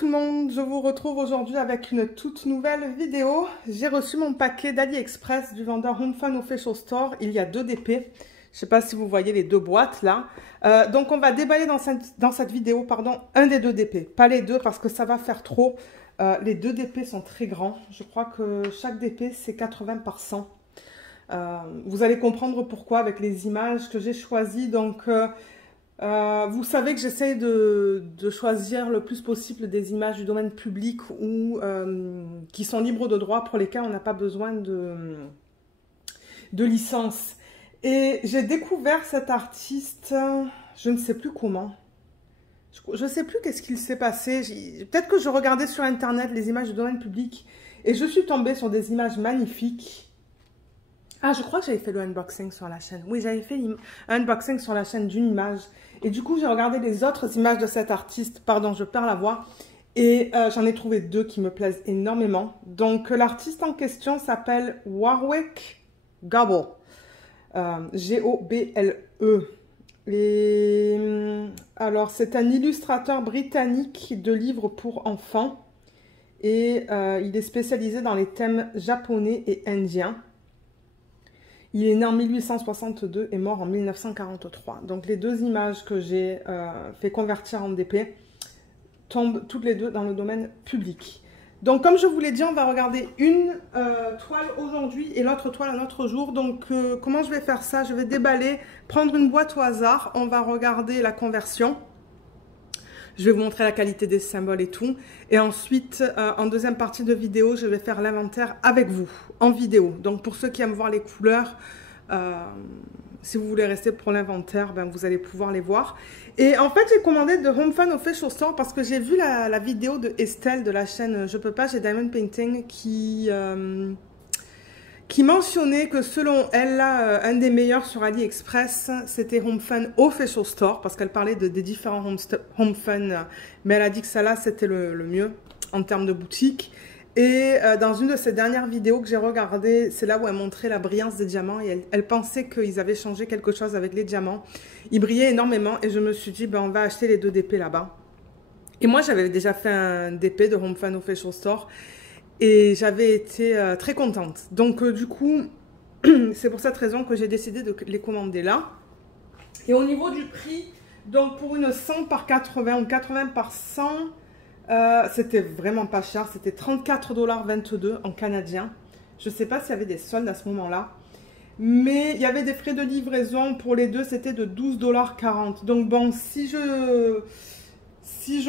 tout le monde, je vous retrouve aujourd'hui avec une toute nouvelle vidéo. J'ai reçu mon paquet d'AliExpress du vendeur HomeFun Official Store. Il y a 2 DP. Je ne sais pas si vous voyez les 2 boîtes là. Donc on va déballer dans cette vidéo, un des 2 DP. Pas les 2 parce que ça va faire trop. Les 2 DP sont très grands. Je crois que chaque DP c'est 80 par 100. Vous allez comprendre pourquoi avec les images que j'ai choisies. Donc vous savez que j'essaie de choisir le plus possible des images du domaine public ou qui sont libres de droit, pour lesquelles on n'a pas besoin de licence. Et j'ai découvert cet artiste, je ne sais plus comment. Je ne sais plus qu'est-ce qu'il s'est passé. Peut-être que je regardais sur Internet les images du domaine public et je suis tombée sur des images magnifiques. Ah, je crois que j'avais fait le unboxing sur la chaîne. Oui, j'avais fait un unboxing sur la chaîne d'une image. Et du coup, j'ai regardé les autres images de cet artiste. Pardon, je perds la voix. Et j'en ai trouvé 2 qui me plaisent énormément. Donc, l'artiste en question s'appelle Warwick Gobble. G-O-B-L-E. Alors, c'est un illustrateur britannique de livres pour enfants. Et il est spécialisé dans les thèmes japonais et indiens. Il est né en 1862 et mort en 1943. Donc les 2 images que j'ai fait convertir en DP tombent toutes les 2 dans le domaine public. Donc comme je vous l'ai dit, on va regarder une toile aujourd'hui et l'autre toile un autre jour. Donc comment je vais faire ça? Je vais déballer, prendre une boîte au hasard. On va regarder la conversion. Je vais vous montrer la qualité des symboles et tout. Et ensuite, en deuxième partie de vidéo, je vais faire l'inventaire avec vous, en vidéo. Donc, pour ceux qui aiment voir les couleurs, si vous voulez rester pour l'inventaire, ben, vous allez pouvoir les voir. Et en fait, j'ai commandé de HomeFun Official Store parce que j'ai vu la vidéo de Estelle de la chaîne Je peux pas, j'ai Diamond Painting qui mentionnait que selon elle, là, un des meilleurs sur AliExpress, c'était HomeFun Official Store, parce qu'elle parlait des différents HomeFun, mais elle a dit que ça là, c'était le mieux en termes de boutique. Et dans une de ses dernières vidéos que j'ai regardées, c'est là où elle montrait la brillance des diamants, et elle pensait qu'ils avaient changé quelque chose avec les diamants. Ils brillaient énormément, et je me suis dit, ben, on va acheter les 2 DP là-bas. Et moi, j'avais déjà fait un DP de HomeFun Official Store, et j'avais été très contente. Donc du coup, c'est pour cette raison que j'ai décidé de les commander là. Et au niveau du prix, donc pour une 100 par 80 ou 80 par 100, c'était vraiment pas cher. C'était 34,22 $ en canadien. Je ne sais pas s'il y avait des soldes à ce moment-là. Mais il y avait des frais de livraison pour les 2, c'était de 12,40 $. Donc bon, si je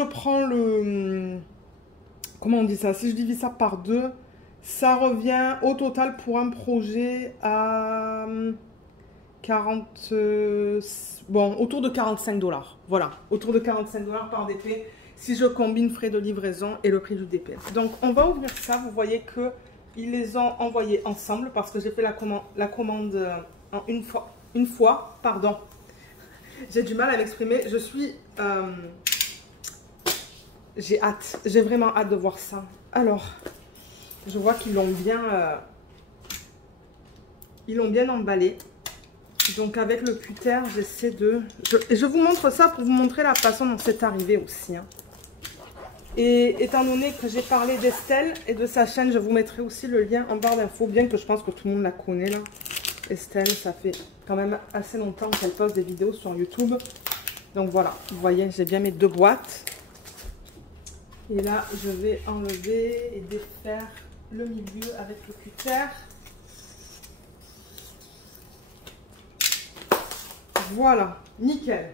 prends le... Comment on dit ça? Si je divise ça par 2, ça revient au total pour un projet à 40... bon, autour de 45 $. Voilà, autour de 45 $ par DP, si je combine frais de livraison et le prix du DP. Donc, on va ouvrir ça. Vous voyez qu'ils les ont envoyés ensemble parce que j'ai fait la commande en une fois. Pardon. J'ai du mal à m'exprimer. Je suis... j'ai hâte, j'ai vraiment hâte de voir ça. Alors, je vois qu'ils l'ont bien emballé. Donc avec le cutter, j'essaie de... Je vous montre ça pour vous montrer la façon dont c'est arrivé aussi. Hein. Et étant donné que j'ai parlé d'Estelle et de sa chaîne, je vous mettrai aussi le lien en barre d'infos, bien que je pense que tout le monde la connaît là. Estelle, ça fait quand même assez longtemps qu'elle poste des vidéos sur YouTube. Donc voilà, vous voyez, j'ai bien mes 2 boîtes. Et là, je vais enlever et défaire le milieu avec le cutter. Voilà, nickel.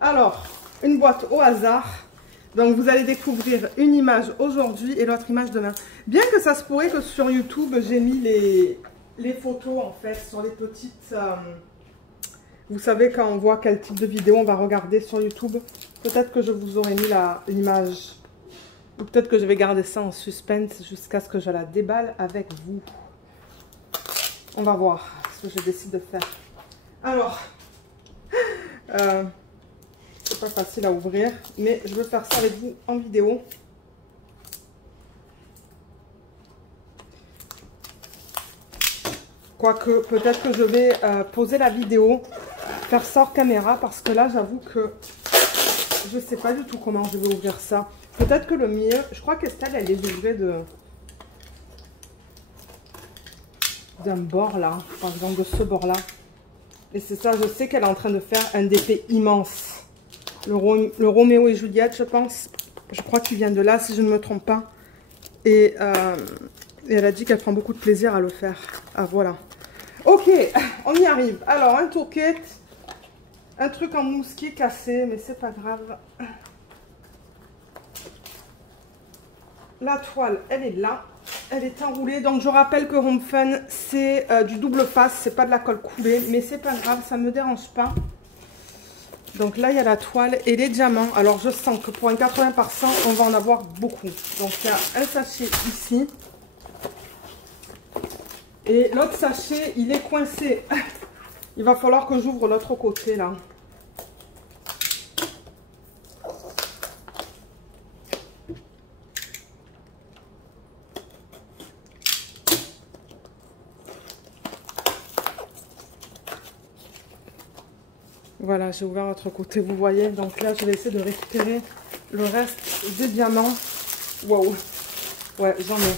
Alors, une boîte au hasard. Donc, vous allez découvrir une image aujourd'hui et l'autre image demain. Bien que ça se pourrait que sur YouTube, j'ai mis les photos, en fait, sur les petites... vous savez, quand on voit quel type de vidéo on va regarder sur YouTube, peut-être que je vous aurais mis l'image. Ou peut-être que je vais garder ça en suspense jusqu'à ce que je la déballe avec vous. On va voir ce que je décide de faire. Alors, c'est pas facile à ouvrir, mais je veux faire ça avec vous en vidéo. Quoique, peut-être que je vais poser la vidéo, faire ça hors caméra, parce que là, j'avoue que je ne sais pas du tout comment je vais ouvrir ça. Peut-être que le mieux, je crois qu'Estelle, elle est ouvrée d'un bord là, par exemple de ce bord là. Et c'est ça, je sais qu'elle est en train de faire un DP immense. Le Roméo et Juliette, je pense. Je crois qu'il vient de là, si je ne me trompe pas. Et elle a dit qu'elle prend beaucoup de plaisir à le faire. Ah, voilà. Ok, on y arrive. Alors, un tourquette. Un truc en mousse qui est cassé, mais c'est pas grave. La toile, elle est là. Elle est enroulée. Donc, je rappelle que Home Fun, c'est du double face. C'est pas de la colle coulée, mais c'est pas grave, ça me dérange pas. Donc là, il y a la toile et les diamants. Alors, je sens que pour un 80 par 100, on va en avoir beaucoup. Donc, il y a un sachet ici. Et l'autre sachet, il est coincé. Il va falloir que j'ouvre l'autre côté, là. Voilà, j'ai ouvert l'autre côté, vous voyez. Donc là, je vais essayer de récupérer le reste des diamants. Waouh. Ouais, j'en ai.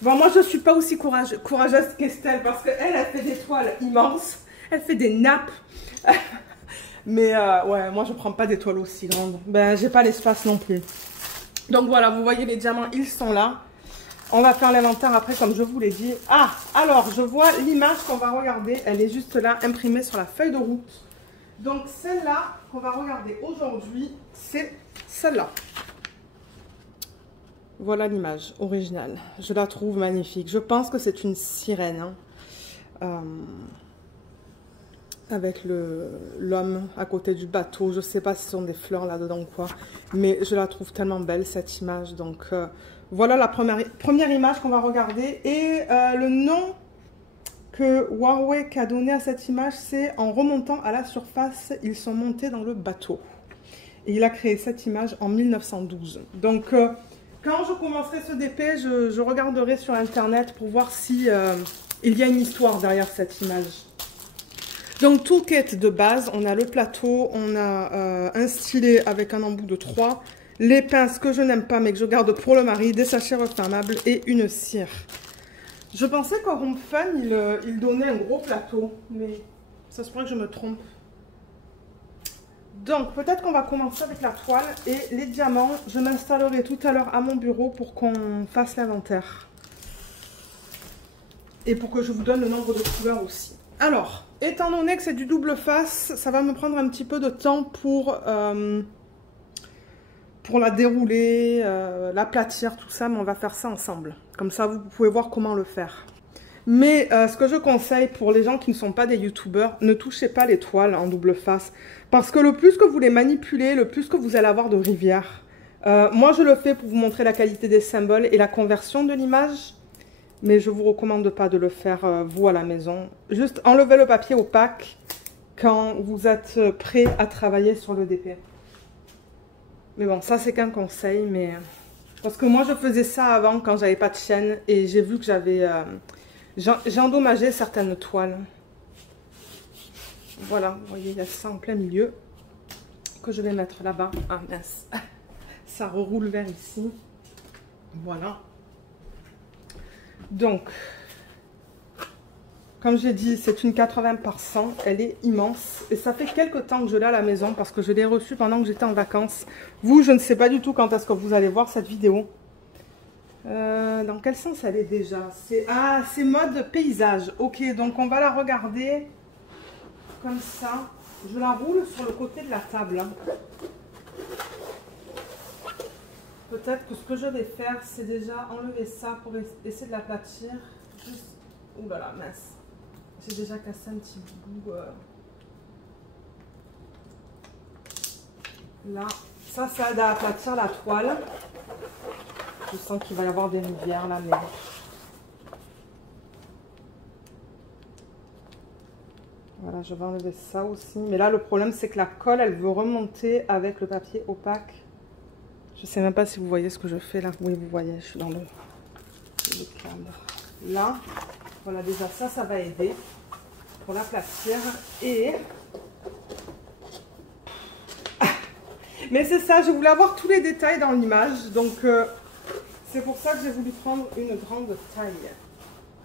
Bon, moi, je ne suis pas aussi courageuse qu'Estelle parce qu'elle, elle fait des toiles immenses. Elle fait des nappes. Mais ouais, moi, je ne prends pas des toiles aussi grandes. Ben, j'ai pas l'espace non plus. Donc voilà, vous voyez les diamants, ils sont là. On va faire l'inventaire après, comme je vous l'ai dit. Ah, alors, je vois l'image qu'on va regarder. Elle est juste là, imprimée sur la feuille de route. Donc, celle-là qu'on va regarder aujourd'hui, c'est celle-là. Voilà l'image originale. Je la trouve magnifique. Je pense que c'est une sirène. Hein. Avec l'homme à côté du bateau. Je ne sais pas si ce sont des fleurs là-dedans ou quoi. Mais je la trouve tellement belle, cette image. Donc, voilà la première image qu'on va regarder. Et le nom que Warwick a donné à cette image, c'est en remontant à la surface, ils sont montés dans le bateau. Et il a créé cette image en 1912. Donc, quand je commencerai ce DP, je regarderai sur Internet pour voir si il y a une histoire derrière cette image. Donc, toolkit de base, on a le plateau, on a un stylet avec un embout de 3, les pinces que je n'aime pas mais que je garde pour le mari, des sachets refermables et une cire. Je pensais qu'au Home Fun, il donnait un gros plateau, mais ça se pourrait que je me trompe. Donc, peut-être qu'on va commencer avec la toile et les diamants. Je m'installerai tout à l'heure à mon bureau pour qu'on fasse l'inventaire. Et pour que je vous donne le nombre de couleurs aussi. Alors, étant donné que c'est du double face, ça va me prendre un petit peu de temps pour la dérouler, l'aplatir, tout ça, mais on va faire ça ensemble. Comme ça, vous pouvez voir comment le faire. Mais ce que je conseille pour les gens qui ne sont pas des youtubeurs, ne touchez pas les toiles en double face. Parce que le plus que vous les manipulez, le plus que vous allez avoir de rivières. Moi, je le fais pour vous montrer la qualité des symboles et la conversion de l'image. Mais je ne vous recommande pas de le faire, vous, à la maison. Juste enlevez le papier opaque quand vous êtes prêt à travailler sur le DP. Mais bon, ça, c'est qu'un conseil. Mais parce que moi, je faisais ça avant quand j'avais pas de chaîne. Et j'ai vu que j'avais... j'ai endommagé certaines toiles. Voilà, vous voyez, il y a ça en plein milieu. Que je vais mettre là-bas. Ah, mince. Ça reroule vers ici. Voilà. Donc, comme j'ai dit, c'est une 80 par 100. Elle est immense. Et ça fait quelques temps que je l'ai à la maison parce que je l'ai reçue pendant que j'étais en vacances. Vous, je ne sais pas du tout quand est-ce que vous allez voir cette vidéo. Dans quel sens elle est déjà? C'est mode paysage. Ok, donc on va la regarder comme ça. Je la roule sur le côté de la table. Hein. Peut-être que ce que je vais faire, c'est déjà enlever ça pour essayer de l'aplatir. Juste... Ouh là là, mince. J'ai déjà cassé un petit bout. Là, ça aide à aplatir la toile. Je sens qu'il va y avoir des rivières là, mais... Voilà, je vais enlever ça aussi. Mais là, le problème, c'est que la colle, elle veut remonter avec le papier opaque. Je sais même pas si vous voyez ce que je fais là. Oui, vous voyez, je suis dans le cadre. Là, voilà, déjà ça va aider pour l'aplatir. Et... Mais c'est ça, je voulais avoir tous les détails dans l'image. Donc, c'est pour ça que j'ai voulu prendre une grande taille.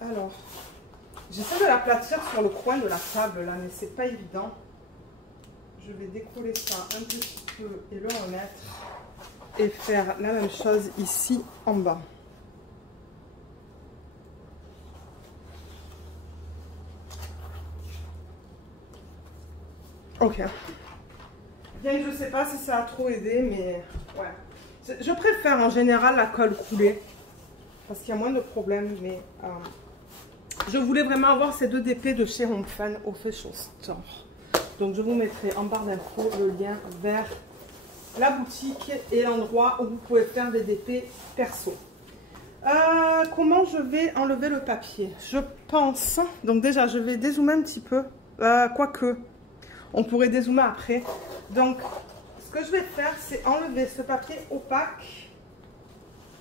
Alors, j'essaie de l'aplatir sur le coin de la table, là, mais c'est pas évident. Je vais décoller ça un petit peu et le remettre. Et faire la même chose ici en bas. Ok. Bien que je ne sais pas si ça a trop aidé, mais ouais. Je préfère en général la colle coulée. Parce qu'il y a moins de problèmes, mais je voulais vraiment avoir ces deux DP de chez Home Fun Official Store. Donc je vous mettrai en barre d'infos le lien vers la boutique et l'endroit où vous pouvez faire des DP perso. Comment je vais enlever le papier? Je pense, donc déjà je vais dézoomer un petit peu, quoique on pourrait dézoomer après. Donc ce que je vais faire, c'est enlever ce papier opaque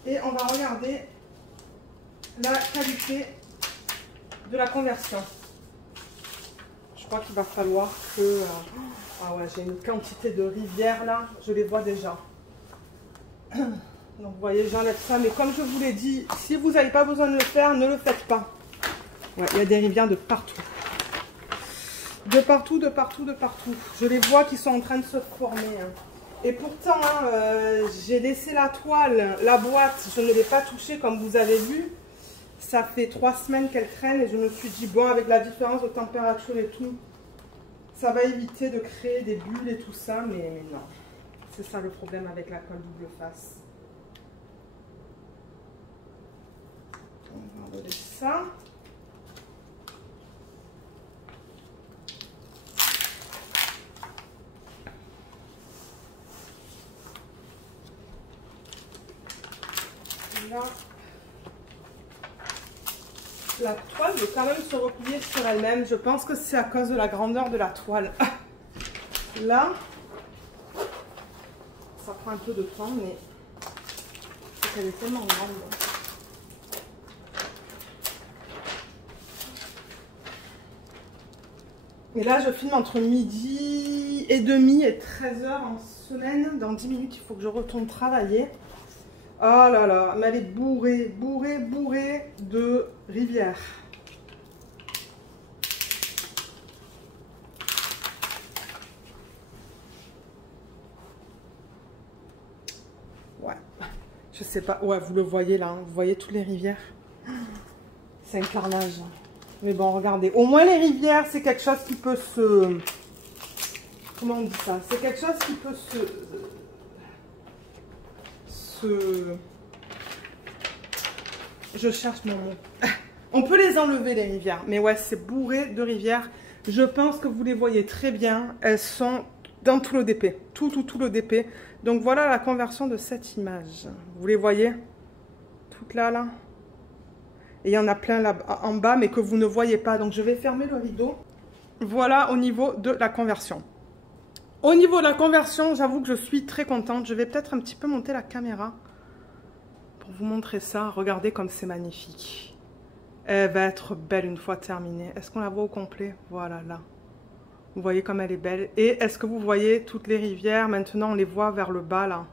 et on va regarder la qualité de la conversion. Je crois qu'il va falloir que... ah ouais, j'ai une quantité de rivières là, je les vois déjà. Donc vous voyez, j'enlève ça, mais comme je vous l'ai dit, si vous n'avez pas besoin de le faire, ne le faites pas. Ouais, il y a des rivières de partout. De partout, de partout, de partout. Je les vois qui sont en train de se former. Hein. Et pourtant, hein, j'ai laissé la toile, la boîte, je ne l'ai pas touchée comme vous avez vu. Ça fait 3 semaines qu'elle traîne et je me suis dit, bon, avec la différence de température et tout, ça va éviter de créer des bulles et tout ça, mais non. C'est ça le problème avec la colle double face. On va enlever ça. Là. La toile veut quand même se replier sur elle-même. Je pense que c'est à cause de la grandeur de la toile. Là, ça prend un peu de temps, mais elle est tellement grande. Et là, je filme entre midi et demi et 13 h en semaine. Dans 10 minutes, il faut que je retourne travailler. Oh là là, mais elle est bourrée, bourrée, bourrée de rivières. Ouais, je sais pas. Ouais, vous le voyez là, hein, vous voyez toutes les rivières. C'est un carnage. Mais bon, regardez. Au moins les rivières, c'est quelque chose qui peut se... Comment on dit ça? C'est quelque chose qui peut Je cherche mon mot. On peut les enlever, les rivières. Mais ouais, c'est bourré de rivières. Je pense que vous les voyez très bien. Elles sont dans tout le DP. Tout le DP. Donc voilà la conversion de cette image. Vous les voyez? Toutes là. Et il y en a plein là en bas, mais que vous ne voyez pas. Donc je vais fermer le rideau. Voilà au niveau de la conversion. Au niveau de la conversion, j'avoue que je suis très contente. Je vais peut-être un petit peu monter la caméra pour vous montrer ça. Regardez comme c'est magnifique. Elle va être belle une fois terminée. Est-ce qu'on la voit au complet? Voilà, là. Vous voyez comme elle est belle. Et est-ce que vous voyez toutes les rivières? Maintenant, on les voit vers le bas, là.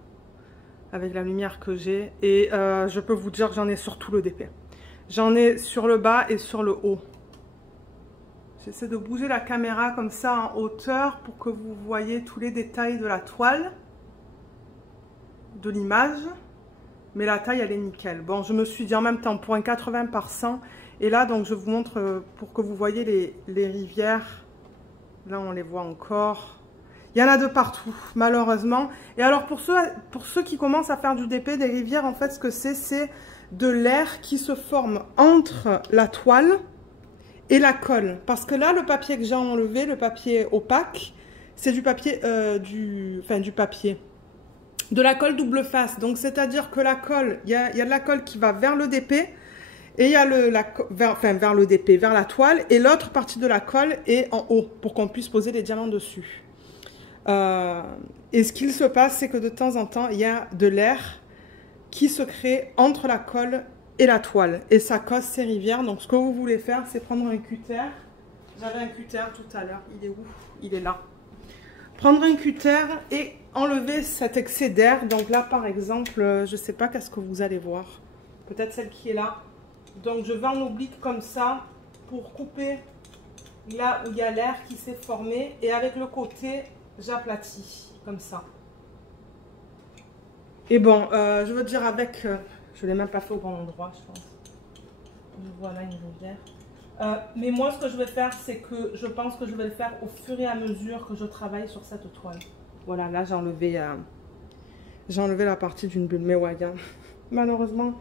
Avec la lumière que j'ai. Et je peux vous dire que j'en ai sur tout le DP. J'en ai sur le bas et sur le haut. J'essaie de bouger la caméra comme ça en hauteur pour que vous voyez tous les détails de la toile, de l'image. Mais la taille, elle est nickel. Bon, je me suis dit en même temps pour un 80 par 100. Et là, donc, je vous montre pour que vous voyez les rivières. Là, on les voit encore. Il y en a de partout, malheureusement. Et alors, pour ceux qui commencent à faire du DP, des rivières, en fait, ce que c'est de l'air qui se forme entre la toile et la colle. Parce que là, le papier que j'ai enlevé, le papier opaque, c'est du papier, de la colle double face. Donc, c'est-à-dire que la colle, il y a de la colle qui va vers le DP et il y a vers le DP, vers la toile. Et l'autre partie de la colle est en haut pour qu'on puisse poser les diamants dessus. Et ce qu'il se passe, c'est que de temps en temps, il y a de l'air qui se crée entre la colle et la toile. Et ça cause ces rivières. Donc, ce que vous voulez faire, c'est prendre un cutter. J'avais un cutter tout à l'heure. Il est où? Il est là. prendre un cutter et enlever cet excès d'air. Donc là, par exemple, je ne sais pas qu'est-ce que vous allez voir. Peut-être celle qui est là. Donc je vais en oblique comme ça pour couper là où il y a l'air qui s'est formé. Et avec le côté, j'aplatis comme ça. Et bon, je veux dire avec... je ne l'ai même pas fait au bon endroit, je pense. Voilà une rivière. Mais moi, ce que je vais faire, c'est que je pense que je vais le faire au fur et à mesure que je travaille sur cette toile. Voilà, là, j'ai enlevé la partie d'une bulle. Mais ouais, malheureusement,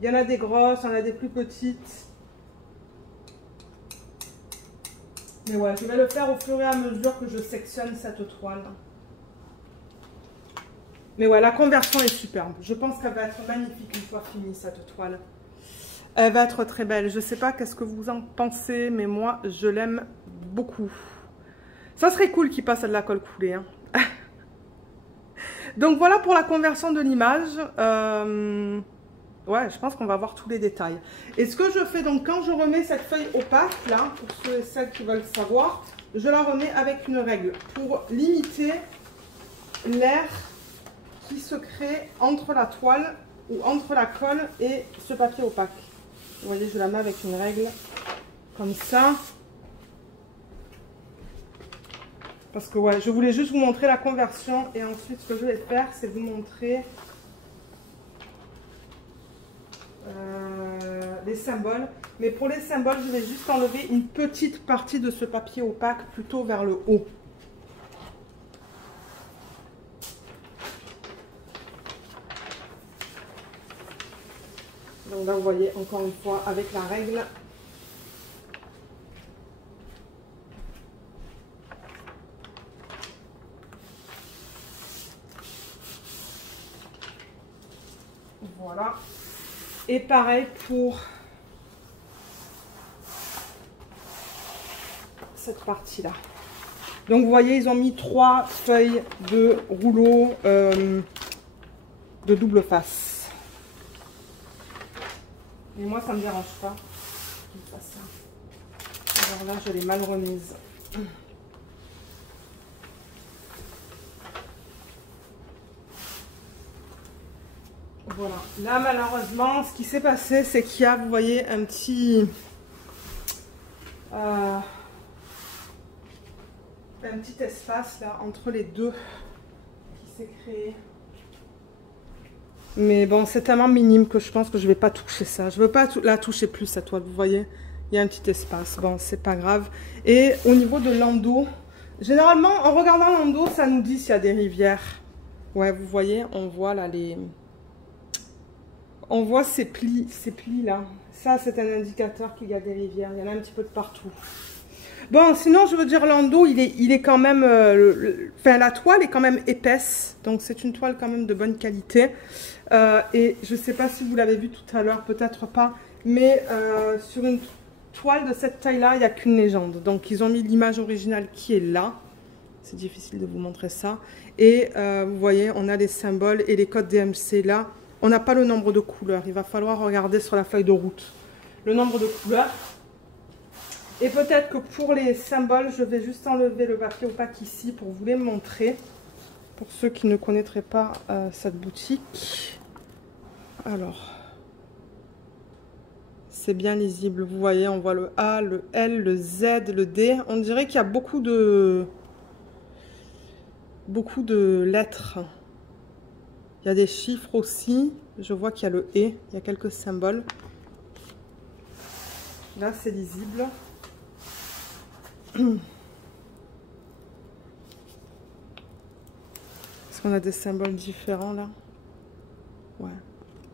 il y en a des grosses, il y en a des plus petites. Mais ouais, je vais le faire au fur et à mesure que je sectionne cette toile. Mais ouais, la conversion est superbe. Je pense qu'elle va être magnifique une fois finie, cette toile. Elle va être très belle. Je ne sais pas qu'est-ce que vous en pensez, mais moi, je l'aime beaucoup. Ça serait cool qu'il passe à de la colle coulée. Hein. Donc voilà pour la conversion de l'image. Ouais, je pense qu'on va voir tous les détails. Et ce que je fais, donc quand je remets cette feuille opaque, là, pour ceux et celles qui veulent savoir, je la remets avec une règle pour limiter l'air qui se crée entre la toile ou entre la colle et ce papier opaque. Vous voyez, je la mets avec une règle comme ça. Parce que ouais, je voulais juste vous montrer la conversion. Et ensuite, ce que je vais faire, c'est vous montrer les symboles. Mais pour les symboles, je vais juste enlever une petite partie de ce papier opaque plutôt vers le haut. Donc là, vous voyez, encore une fois, avec la règle. Voilà. Et pareil pour cette partie-là. Donc, vous voyez, ils ont mis 3 feuilles de rouleau de double face. Et moi, ça ne me dérange pas qu'il fasse ça. Alors là, je l'ai mal remise. Voilà. Là, malheureusement, ce qui s'est passé, c'est qu'il y a, vous voyez, un petit espace là entre les deux qui s'est créé. Mais bon, c'est tellement minime que je pense que je ne vais pas toucher ça. Je ne veux pas la toucher plus, cette toile, vous voyez. Il y a un petit espace. Bon, c'est pas grave. Et au niveau de l'endos, généralement, en regardant l'endos, ça nous dit s'il y a des rivières. Ouais, vous voyez, on voit là les... On voit ces plis là. Ça, c'est un indicateur qu'il y a des rivières. Il y en a un petit peu de partout. Bon, sinon, je veux dire, l'endos, il est quand même... Enfin, la toile est quand même épaisse. Donc, c'est une toile quand même de bonne qualité. Et je ne sais pas si vous l'avez vu tout à l'heure, peut-être pas. Mais sur une toile de cette taille-là, il n'y a qu'une légende. Donc, ils ont mis l'image originale qui est là. C'est difficile de vous montrer ça. Et vous voyez, on a les symboles et les codes DMC là. On n'a pas le nombre de couleurs. Il va falloir regarder sur la feuille de route le nombre de couleurs. Et peut-être que pour les symboles, je vais juste enlever le papier opaque ici pour vous les montrer. Pour ceux qui ne connaîtraient pas cette boutique. Alors, c'est bien lisible. Vous voyez, on voit le A, le L, le Z, le D. On dirait qu'il y a beaucoup de lettres. Il y a des chiffres aussi. Je vois qu'il y a le E. Il y a quelques symboles. Là, c'est lisible. Est-ce qu'on a des symboles différents là? Ouais.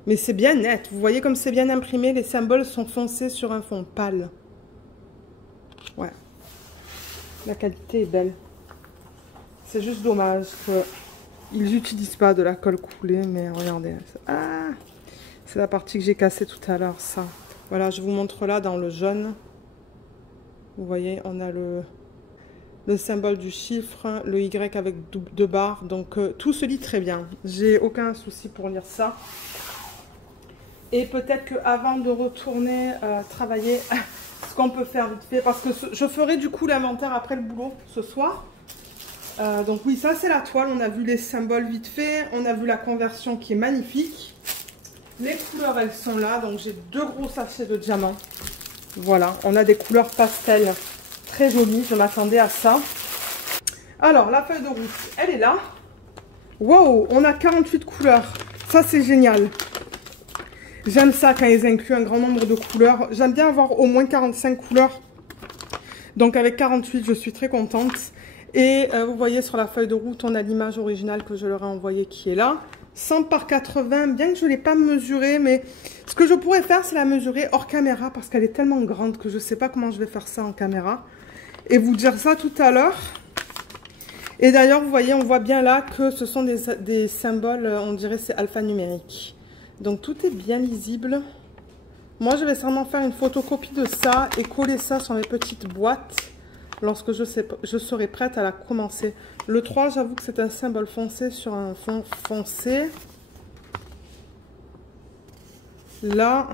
Mais c'est bien net. Vous voyez comme c'est bien imprimé. Les symboles sont foncés sur un fond pâle. Ouais. La qualité est belle. C'est juste dommage qu'ils n'utilisent pas de la colle coulée. Mais regardez. Ah, c'est la partie que j'ai cassée tout à l'heure, ça. Voilà, je vous montre là dans le jaune. Vous voyez, on a le symbole du chiffre, le Y avec 2 barres. Donc, tout se lit très bien. J'ai aucun souci pour lire ça. Et peut-être qu'avant de retourner travailler, ce qu'on peut faire vite fait, parce que je ferai du coup l'inventaire après le boulot ce soir. Donc oui, ça c'est la toile. On a vu les symboles vite fait. On a vu la conversion qui est magnifique. Les couleurs, elles sont là. Donc j'ai 2 gros sachets de diamants. Voilà, on a des couleurs pastel très jolies. Je m'attendais à ça. Alors, la feuille de route, elle est là. Wow, on a 48 couleurs. Ça, c'est génial. J'aime ça quand ils incluent un grand nombre de couleurs. J'aime bien avoir au moins 45 couleurs. Donc, avec 48, je suis très contente. Et vous voyez sur la feuille de route, on a l'image originale que je leur ai envoyée qui est là. 100 par 80, bien que je ne l'ai pas mesurée, mais ce que je pourrais faire, c'est la mesurer hors caméra parce qu'elle est tellement grande que je ne sais pas comment je vais faire ça en caméra. Et vous dire ça tout à l'heure. Et d'ailleurs, vous voyez, on voit bien là que ce sont des symboles, on dirait c'est alphanumérique. Donc tout est bien lisible. Moi, je vais sûrement faire une photocopie de ça et coller ça sur mes petites boîtes lorsque je serai prête à la commencer. Le 3, j'avoue que c'est un symbole foncé sur un fond foncé. Là.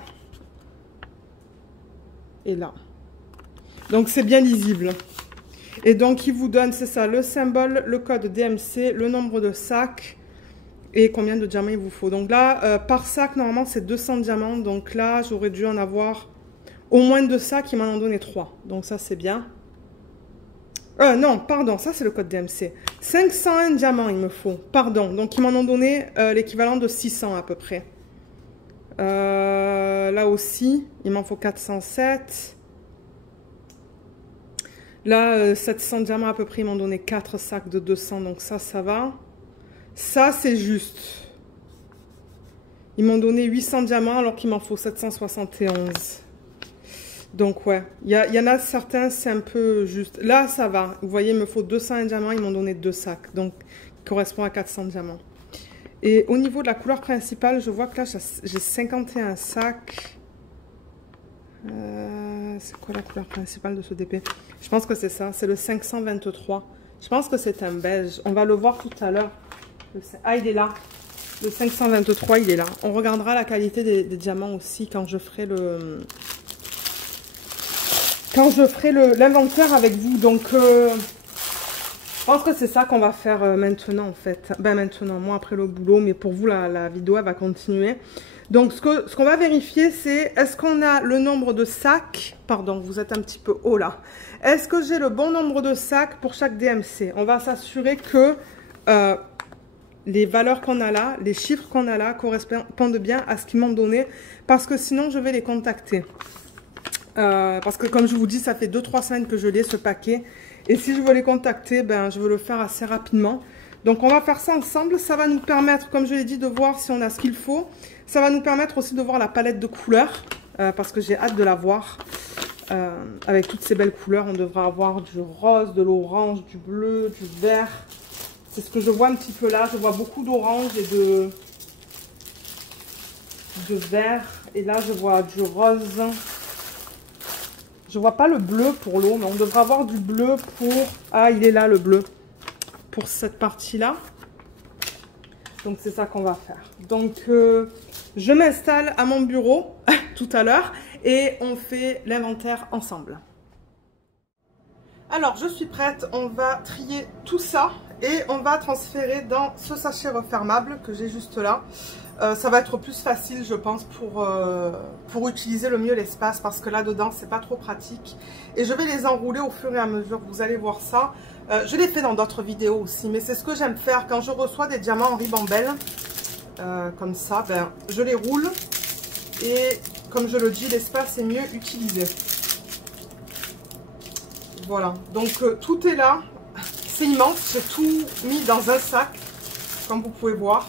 Et là. Donc c'est bien lisible. Et donc il vous donne, c'est ça, le symbole, le code DMC, le nombre de sacs et combien de diamants il vous faut. Donc là, par sac, normalement c'est 200 diamants. Donc là, j'aurais dû en avoir au moins 2 sacs, ils m'en ont donné 3. Donc ça c'est bien. Non, pardon, ça c'est le code DMC. 501 diamants il me faut, pardon. Donc ils m'en ont donné l'équivalent de 600 à peu près. Là aussi, il m'en faut 407. Là, 700 diamants à peu près, ils m'ont donné 4 sacs de 200, donc ça va. Ça, c'est juste. Ils m'ont donné 800 diamants alors qu'il m'en faut 771. Donc ouais, il y en a certains, c'est un peu juste. Là, ça va. Vous voyez, il me faut 201 diamants, ils m'ont donné 2 sacs, donc qui correspond à 400 diamants. Et au niveau de la couleur principale, je vois que là, j'ai 51 sacs. C'est quoi la couleur principale de ce DP? Je pense que c'est ça, c'est le 523. Je pense que c'est un beige. On va le voir tout à l'heure. Ah, il est là. Le 523, il est là. On regardera la qualité des diamants aussi quand je ferai l'inventaire avec vous. Donc, je pense que c'est ça qu'on va faire maintenant en fait. Ben maintenant, moi après le boulot, mais pour vous, la vidéo, elle va continuer. Donc, ce qu'on va vérifier, c'est est-ce qu'on a le nombre de sacs. Pardon, vous êtes un petit peu haut là. Est-ce que j'ai le bon nombre de sacs pour chaque DMC? On va s'assurer que les valeurs qu'on a là, les chiffres qu'on a là, correspondent bien à ce qu'ils m'ont donné. Parce que sinon, je vais les contacter. Parce que comme je vous dis, ça fait 2-3 semaines que je l'ai, ce paquet. Et si je veux les contacter, ben, je veux le faire assez rapidement. Donc, on va faire ça ensemble. Ça va nous permettre, comme je l'ai dit, de voir si on a ce qu'il faut. Ça va nous permettre aussi de voir la palette de couleurs. Parce que j'ai hâte de la voir. Avec toutes ces belles couleurs, on devra avoir du rose, de l'orange, du bleu, du vert. C'est ce que je vois un petit peu là. Je vois beaucoup d'orange et de vert. Et là, je vois du rose. Je vois pas le bleu pour l'eau, mais on devra avoir du bleu pour... Ah, il est là, le bleu. Pour cette partie-là. Donc, c'est ça qu'on va faire. Donc, je m'installe à mon bureau tout à l'heure et on fait l'inventaire ensemble. Alors, je suis prête. On va trier tout ça et on va transférer dans ce sachet refermable que j'ai juste là. Ça va être plus facile, je pense, pour utiliser le mieux l'espace parce que là-dedans, c'est pas trop pratique. Et je vais les enrouler au fur et à mesure. Vous allez voir ça. Je l'ai fait dans d'autres vidéos aussi, mais c'est ce que j'aime faire. Quand je reçois des diamants en ribambelle, comme ça, ben, je les roule. Et comme je le dis, l'espace est mieux utilisé. Voilà. Donc, tout est là. C'est immense. J'ai tout mis dans un sac, comme vous pouvez voir.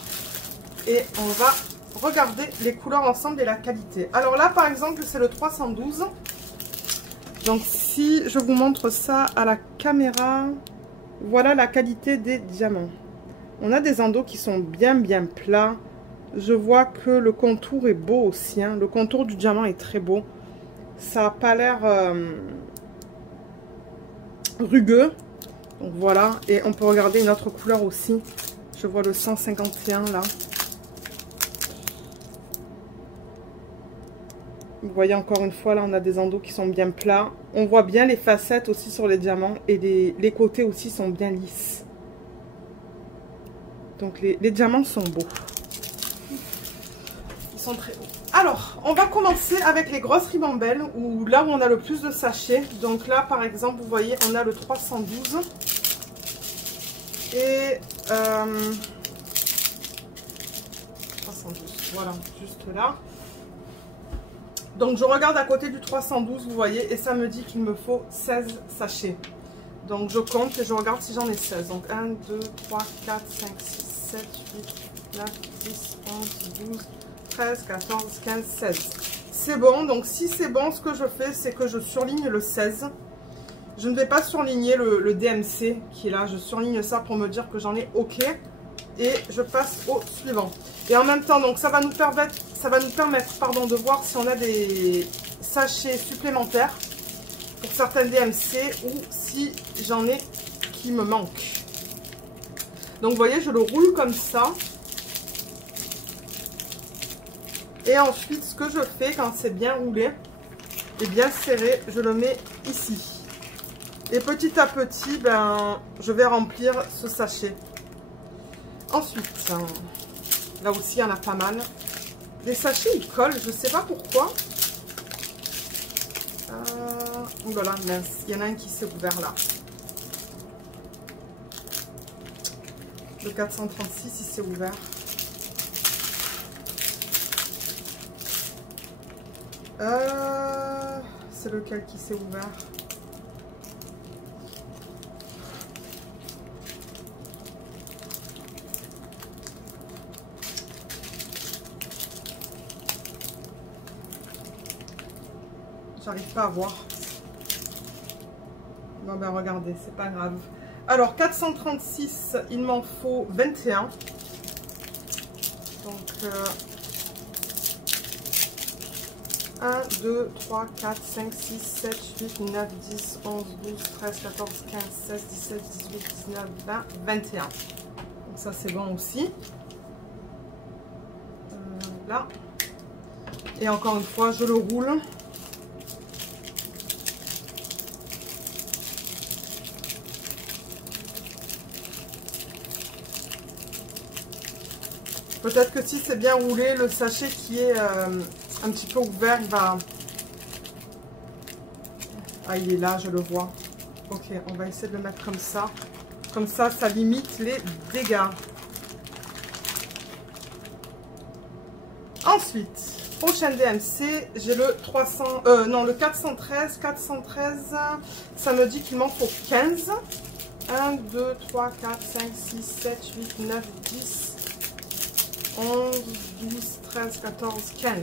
Et on va regarder les couleurs ensemble et la qualité. Alors là, par exemple, c'est le 312. Donc, si je vous montre ça à la caméra, voilà la qualité des diamants. On a des endos qui sont bien plats. Je vois que le contour est beau aussi. Hein. Le contour du diamant est très beau. Ça n'a pas l'air rugueux. Donc voilà. Et on peut regarder une autre couleur aussi. Je vois le 151 là. Vous voyez encore une fois, là, on a des endos qui sont bien plats. On voit bien les facettes aussi sur les diamants. Et les côtés aussi sont bien lisses. Donc les diamants sont beaux. Ils sont très beaux. Alors, on va commencer avec les grosses ribambelles, où là où on a le plus de sachets. Donc là, par exemple, vous voyez, on a le 312. Et 312, voilà, juste là. Donc je regarde à côté du 312, vous voyez, et ça me dit qu'il me faut 16 sachets. Donc je compte et je regarde si j'en ai 16. Donc 1, 2, 3, 4, 5, 6, 7, 8, 9, 10, 11, 12, 13, 14, 15, 16. C'est bon, donc si c'est bon, ce que je fais, c'est que je surligne le 16. Je ne vais pas surligner le DMC qui est là. Je surligne ça pour me dire que j'en ai OK. Et je passe au suivant. Et en même temps, donc ça va nous permettre, pardon, de voir si on a des sachets supplémentaires pour certains DMC ou si j'en ai qui me manquent. Donc vous voyez, je le roule comme ça. Et ensuite, ce que je fais quand c'est bien roulé et bien serré, je le mets ici. Et petit à petit, ben, je vais remplir ce sachet. Ensuite, là aussi, il y en a pas mal. Les sachets, ils collent, je ne sais pas pourquoi. Voilà, mince, il y en a un qui s'est ouvert là. Le 436, il s'est ouvert. C'est lequel qui s'est ouvert? J'arrive pas à voir. Bon ben regardez, c'est pas grave. Alors 436, il m'en faut 21. Donc 1, 2, 3, 4, 5, 6, 7, 8, 9, 10, 11, 12, 13, 14, 15, 16, 17, 18, 19, 20, 21. Donc ça c'est bon aussi. Là. Et encore une fois, je le roule. Peut-être que si c'est bien roulé, le sachet qui est un petit peu ouvert, il va... Ah, il est là, je le vois. Ok, on va essayer de le mettre comme ça. Comme ça, ça limite les dégâts. Ensuite, prochain DMC, j'ai le 300... non, le 413. 413, ça me dit qu'il m'en faut 15. 1, 2, 3, 4, 5, 6, 7, 8, 9, 10... 11, 12, 13, 14, 15.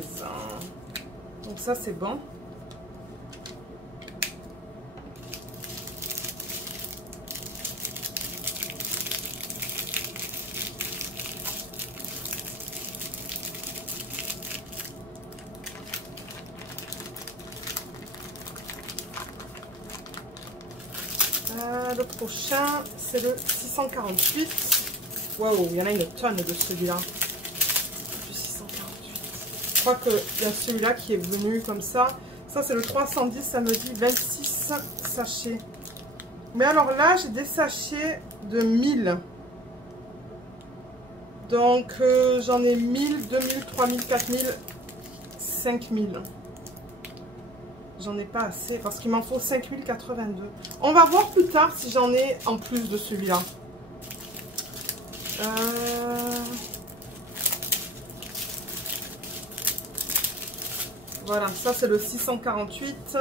Donc ça c'est bon. Le prochain c'est le 648. Waouh, il y en a une tonne de celui-là. Je crois qu'il y a celui-là qui est venu comme ça. Ça, c'est le 310, ça me dit 26 sachets. Mais alors là, j'ai des sachets de 1000. Donc, j'en ai 1000, 2000, 3000, 4000, 5000. J'en ai pas assez parce qu'il m'en faut 5082. On va voir plus tard si j'en ai en plus de celui-là. Voilà, ça c'est le 648.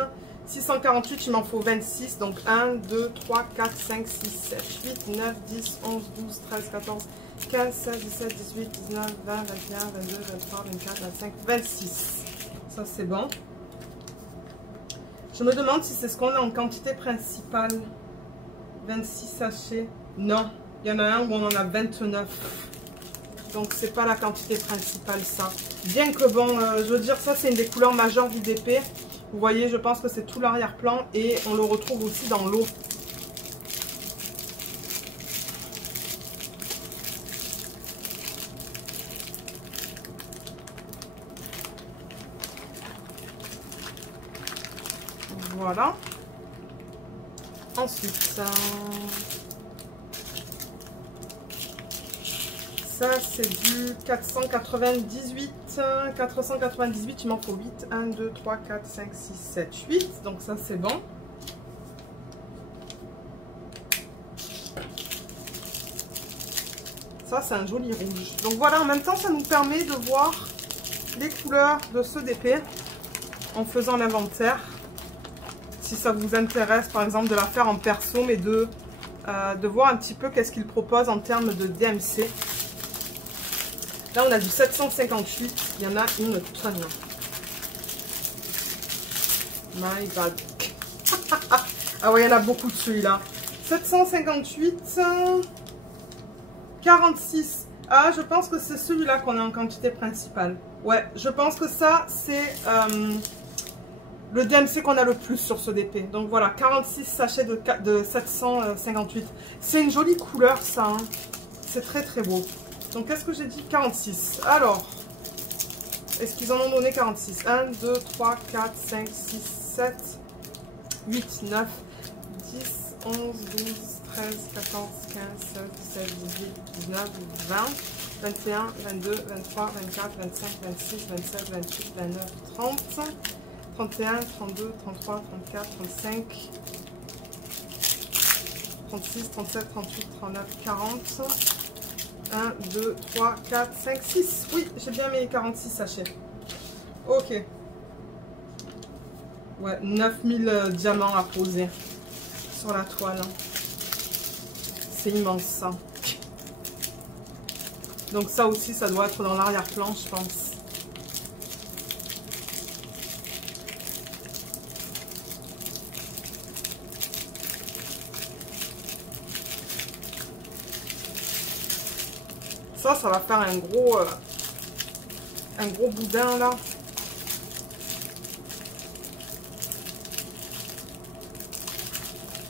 648, il m'en faut 26. Donc 1, 2, 3, 4, 5, 6, 7, 8, 9, 10, 11, 12, 13, 14, 15, 16, 17, 18, 19, 20, 21, 22, 23, 24, 25, 26. Ça c'est bon. Je me demande si c'est ce qu'on a en quantité principale. 26 sachets. Non, il y en a un où on en a 29. Donc c'est pas la quantité principale ça. Bien que bon, je veux dire, ça c'est une des couleurs majeures du DP. Vous voyez, je pense que c'est tout l'arrière-plan et on le retrouve aussi dans l'eau. Voilà. Ensuite, Ça, c'est du 498. 498, il m'en faut 8. 1, 2, 3, 4, 5, 6, 7, 8. Donc ça, c'est bon. Ça, c'est un joli rouge. Donc voilà, en même temps, ça nous permet de voir les couleurs de ce DP en faisant l'inventaire. Si ça vous intéresse, par exemple, de la faire en perso, mais de voir un petit peu qu'est-ce qu'il propose en termes de DMC. Là, on a du 758. Il y en a une tonne. My God. Ah ouais, il y en a beaucoup de celui-là. 758. 46. Ah, je pense que c'est celui-là qu'on a en quantité principale. Ouais, je pense que ça, c'est le DMC qu'on a le plus sur ce DP. Donc voilà, 46 sachets de 758. C'est une jolie couleur, ça. Hein. C'est très, très beau. Donc, qu'est-ce que j'ai dit? 46. Alors, est-ce qu'ils en ont donné 46? 1, 2, 3, 4, 5, 6, 7, 8, 9, 10, 11, 12, 13, 14, 15, 16, 17, 18, 19, 20, 21, 22, 23, 24, 25, 26, 27, 28, 29, 30, 31, 32, 33, 34, 35, 36, 37, 38, 39, 40... 1, 2, 3, 4, 5, 6. Oui, j'ai bien mes 46 sachets. Ok. Ouais, 9000 diamants à poser sur la toile. C'est immense, ça. Donc ça aussi, ça doit être dans l'arrière-plan, je pense. Ça va faire un gros boudin là.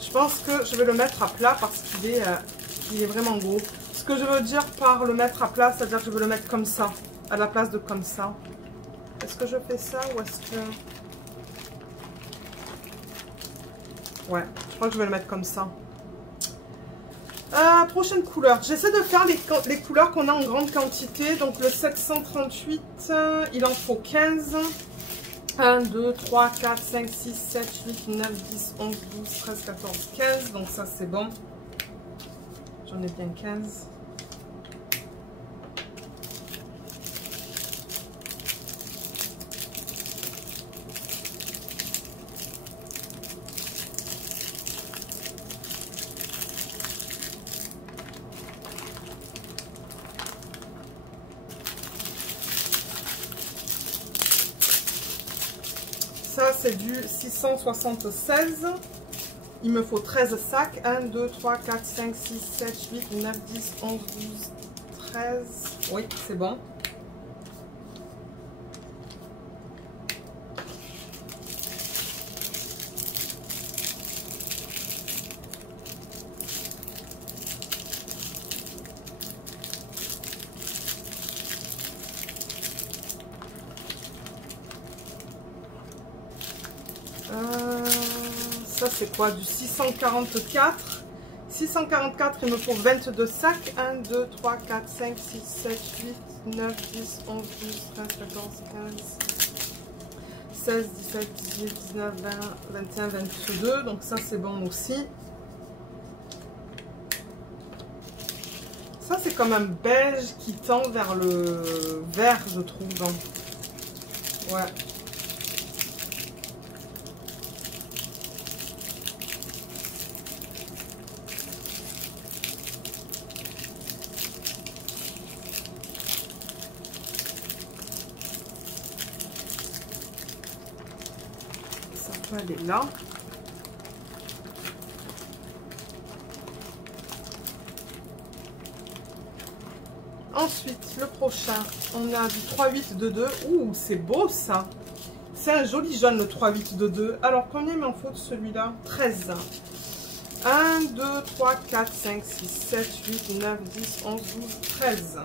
Je pense que je vais le mettre à plat parce qu'il est vraiment gros. Ce que je veux dire par le mettre à plat, c'est-à-dire que je veux le mettre comme ça, à la place de comme ça. Est-ce que je fais ça ou est-ce que... Ouais, je crois que je vais le mettre comme ça. Prochaine couleur. J'essaie de faire les couleurs qu'on a en grande quantité. Donc le 738, il en faut 15. 1, 2, 3, 4, 5, 6, 7, 8, 9, 10, 11, 12, 13, 14, 15. Donc ça c'est bon. J'en ai bien 15. Ça, c'est du 676. Il me faut 13 sacs. 1, 2, 3, 4, 5, 6, 7, 8, 9, 10, 11, 12, 13. Oui, c'est bon. Ça c'est quoi? Du 644. 644, il me faut 22 sacs. 1, 2, 3, 4, 5, 6, 7, 8, 9, 10, 11, 12, 13, 14, 15, 16, 17, 18, 19, 20, 21, 22. Donc ça c'est bon aussi. Ça c'est comme un beige qui tend vers le vert, je trouve. Ouais. Elle est là. Ensuite, le prochain, on a du 3-8-2-2. Ouh, c'est beau ça. C'est un joli jaune le 3-8-2-2. Alors, combien il m'en faut de celui-là? 13. 1, 2, 3, 4, 5, 6, 7, 8, 9, 10, 11, 12, 13.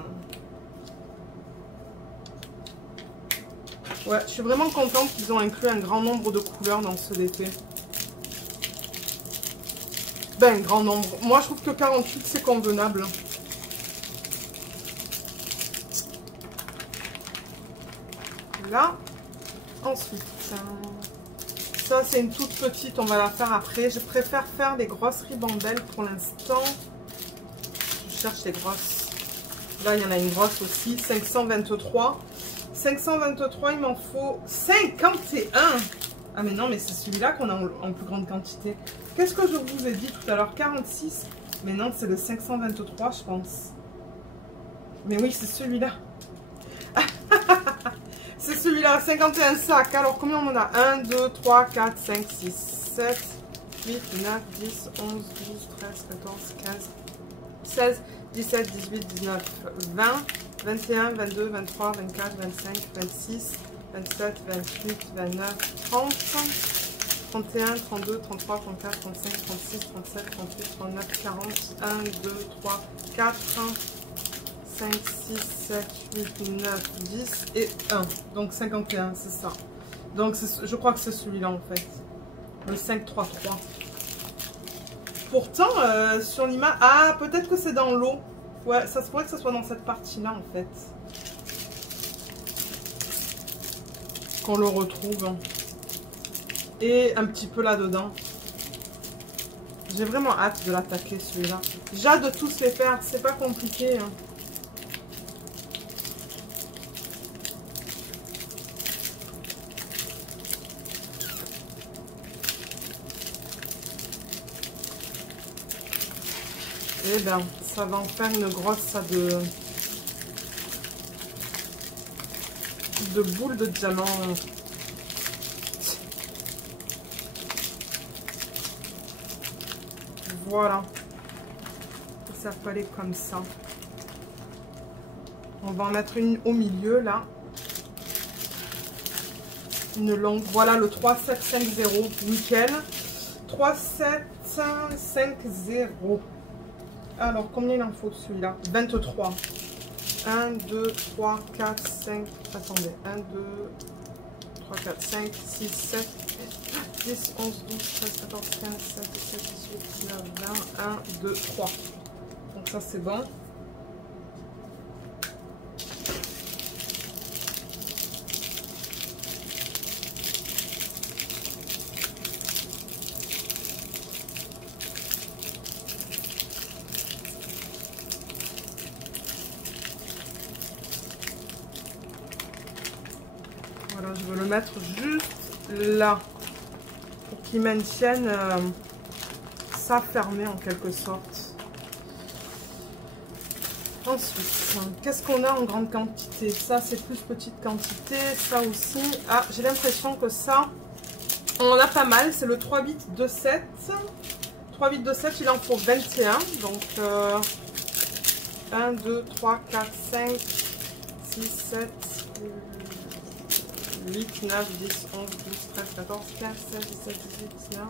Ouais, je suis vraiment contente qu'ils ont inclus un grand nombre de couleurs dans ce DP. Ben, grand nombre. Moi, je trouve que 48, c'est convenable. celui-là. Ensuite, ça c'est une toute petite, on va la faire après. Je préfère faire les grosses ribambelles pour l'instant. Je cherche les grosses. Là, il y en a une grosse aussi, 523. 523, il m'en faut 51. Ah mais non, mais c'est celui-là qu'on a en plus grande quantité. Qu'est-ce que je vous ai dit tout à l'heure? 46. Mais non, c'est le 523, je pense. Mais oui, c'est celui-là. C'est celui-là, 51 sacs. Alors, combien on en a? 1, 2, 3, 4, 5, 6, 7, 8, 9, 10, 11, 12, 13, 14, 15, 16, 17, 18, 19, 20, 21, 22, 23, 24, 25, 26, 27, 28, 29, 30, 31, 32, 33, 34, 35, 36, 37, 38, 39, 40, 1, 2, 3, 4, 5, 6, 7, 8, 9, 10 et 1. Donc 51, c'est ça. Donc je crois que c'est celui-là en fait. Le 533. Pourtant, sur l'image... Ah, peut-être que c'est dans l'eau. Ouais, ça se pourrait que ce soit dans cette partie-là en fait. Qu'on le retrouve. Et un petit peu là-dedans. J'ai vraiment hâte de l'attaquer celui-là. J'ai hâte de tous les faire, c'est pas compliqué. Hein. Eh bien, ça va en faire une grosse, ça, de boules de diamant. Voilà. Ça peut aller comme ça. On va en mettre une au milieu, là. Une longue. Voilà, le 3750. Nickel. 3750. Alors, combien il en faut celui-là? 23. 1, 2, 3, 4, 5. Attendez. 1, 2, 3, 4, 5, 6, 7, 10, 11, 12, 13, 14, 15, 16, 17, 18, 19, 20, 1, 2, 3. Donc ça, c'est bon. Voilà, je veux le mettre juste là pour qu'il maintienne ça fermé en quelque sorte. Ensuite, qu'est-ce qu'on a en grande quantité? Ça, c'est plus petite quantité. Ça aussi. Ah, j'ai l'impression que ça, on en a pas mal. C'est le 3827. 3827, il en faut 21. Donc, 1, 2, 3, 4, 5, 6, 7, 8, 9, 10, 11, 12, 13, 14, 15, 16, 17, 18, 19,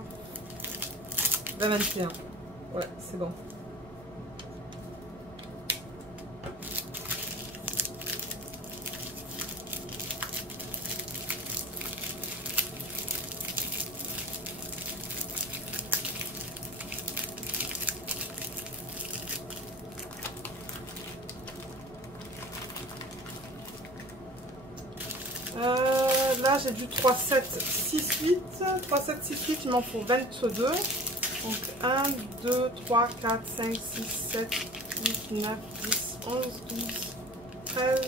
20, 21. Ouais, c'est bon. Là, j'ai du 3, 7, 6, 8. 3, 7, 6, 8, il m'en faut 22. Donc 1, 2, 3, 4, 5, 6, 7, 8, 9, 10, 11, 12, 13,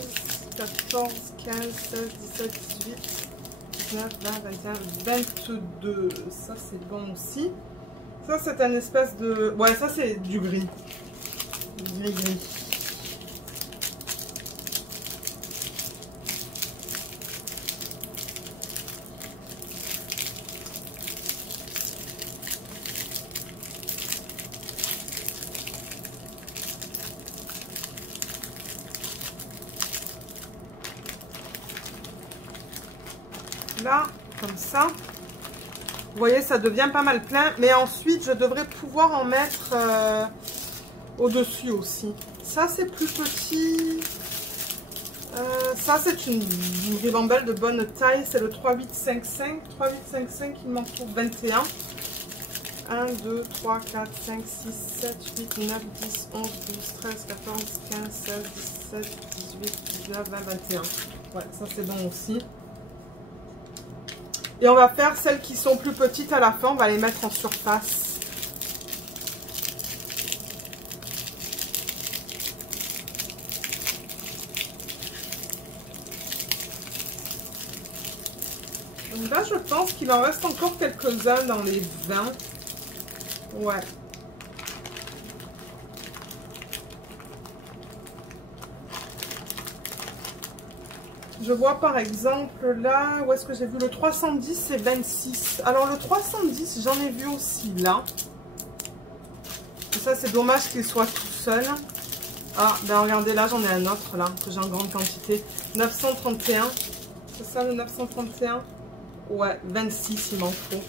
14, 15, 16, 17, 18, 19, 20, 21, 22. Ça, c'est bon aussi. Ça, c'est un espèce de... Ouais, ça, c'est du gris. Gris. Là, comme ça. Vous voyez, ça devient pas mal plein. Mais ensuite, je devrais pouvoir en mettre au-dessus aussi. Ça, c'est plus petit. Ça, c'est une ribambelle de bonne taille. C'est le 3855. 3855, il m'en faut 21. 1, 2, 3, 4, 5, 6, 7, 8, 9, 10, 11, 12, 13, 14, 15, 16, 17, 18, 19, 20, 21. Ouais, ça c'est bon aussi. Et on va faire celles qui sont plus petites à la fin, on va les mettre en surface. Donc là, je pense qu'il en reste encore quelques-uns dans les 20. Ouais. Je vois par exemple là, où est-ce que j'ai vu le 310 et 26. Alors le 310, j'en ai vu aussi là. Et ça, c'est dommage qu'il soit tout seul. Ah, ben regardez, là, j'en ai un autre là, que j'ai en grande quantité. 931. C'est ça le 931? Ouais, 26, il m'en faut.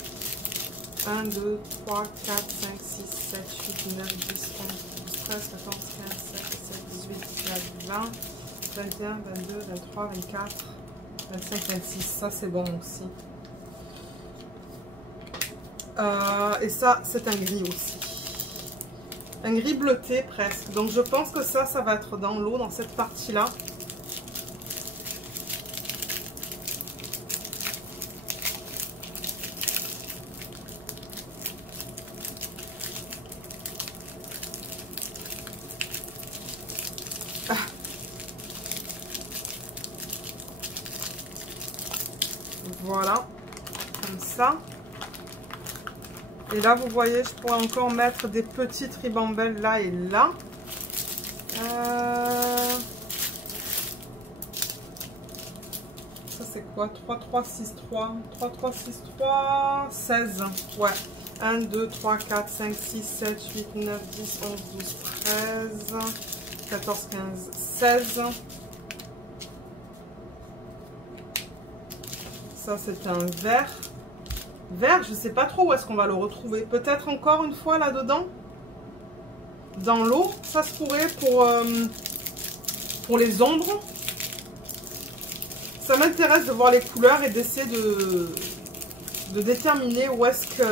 1, 2, 3, 4, 5, 6, 7, 8, 9, 10, 11, 12, 13, 14, 15, 16, 17, 18, 19, 20, 21, 22, 23, 24, 25, 26. Ça, c'est bon aussi. Et ça, c'est un gris aussi. Un gris bleuté presque. Donc, je pense que ça va être dans l'eau, dans cette partie-là. Voilà, comme ça. Et là, vous voyez, je pourrais encore mettre des petites ribambelles là et là. Ça, c'est quoi? 3, 3, 6, 3. 3, 3, 6, 3, 16. Ouais. 1, 2, 3, 4, 5, 6, 7, 8, 9, 10, 11, 12, 13, 14, 15, 16. Ça, c'est un vert. Vert, je ne sais pas trop où est-ce qu'on va le retrouver. Peut-être encore une fois là-dedans. Dans l'eau. Ça se pourrait pour les ombres. Ça m'intéresse de voir les couleurs et d'essayer de déterminer où est-ce que...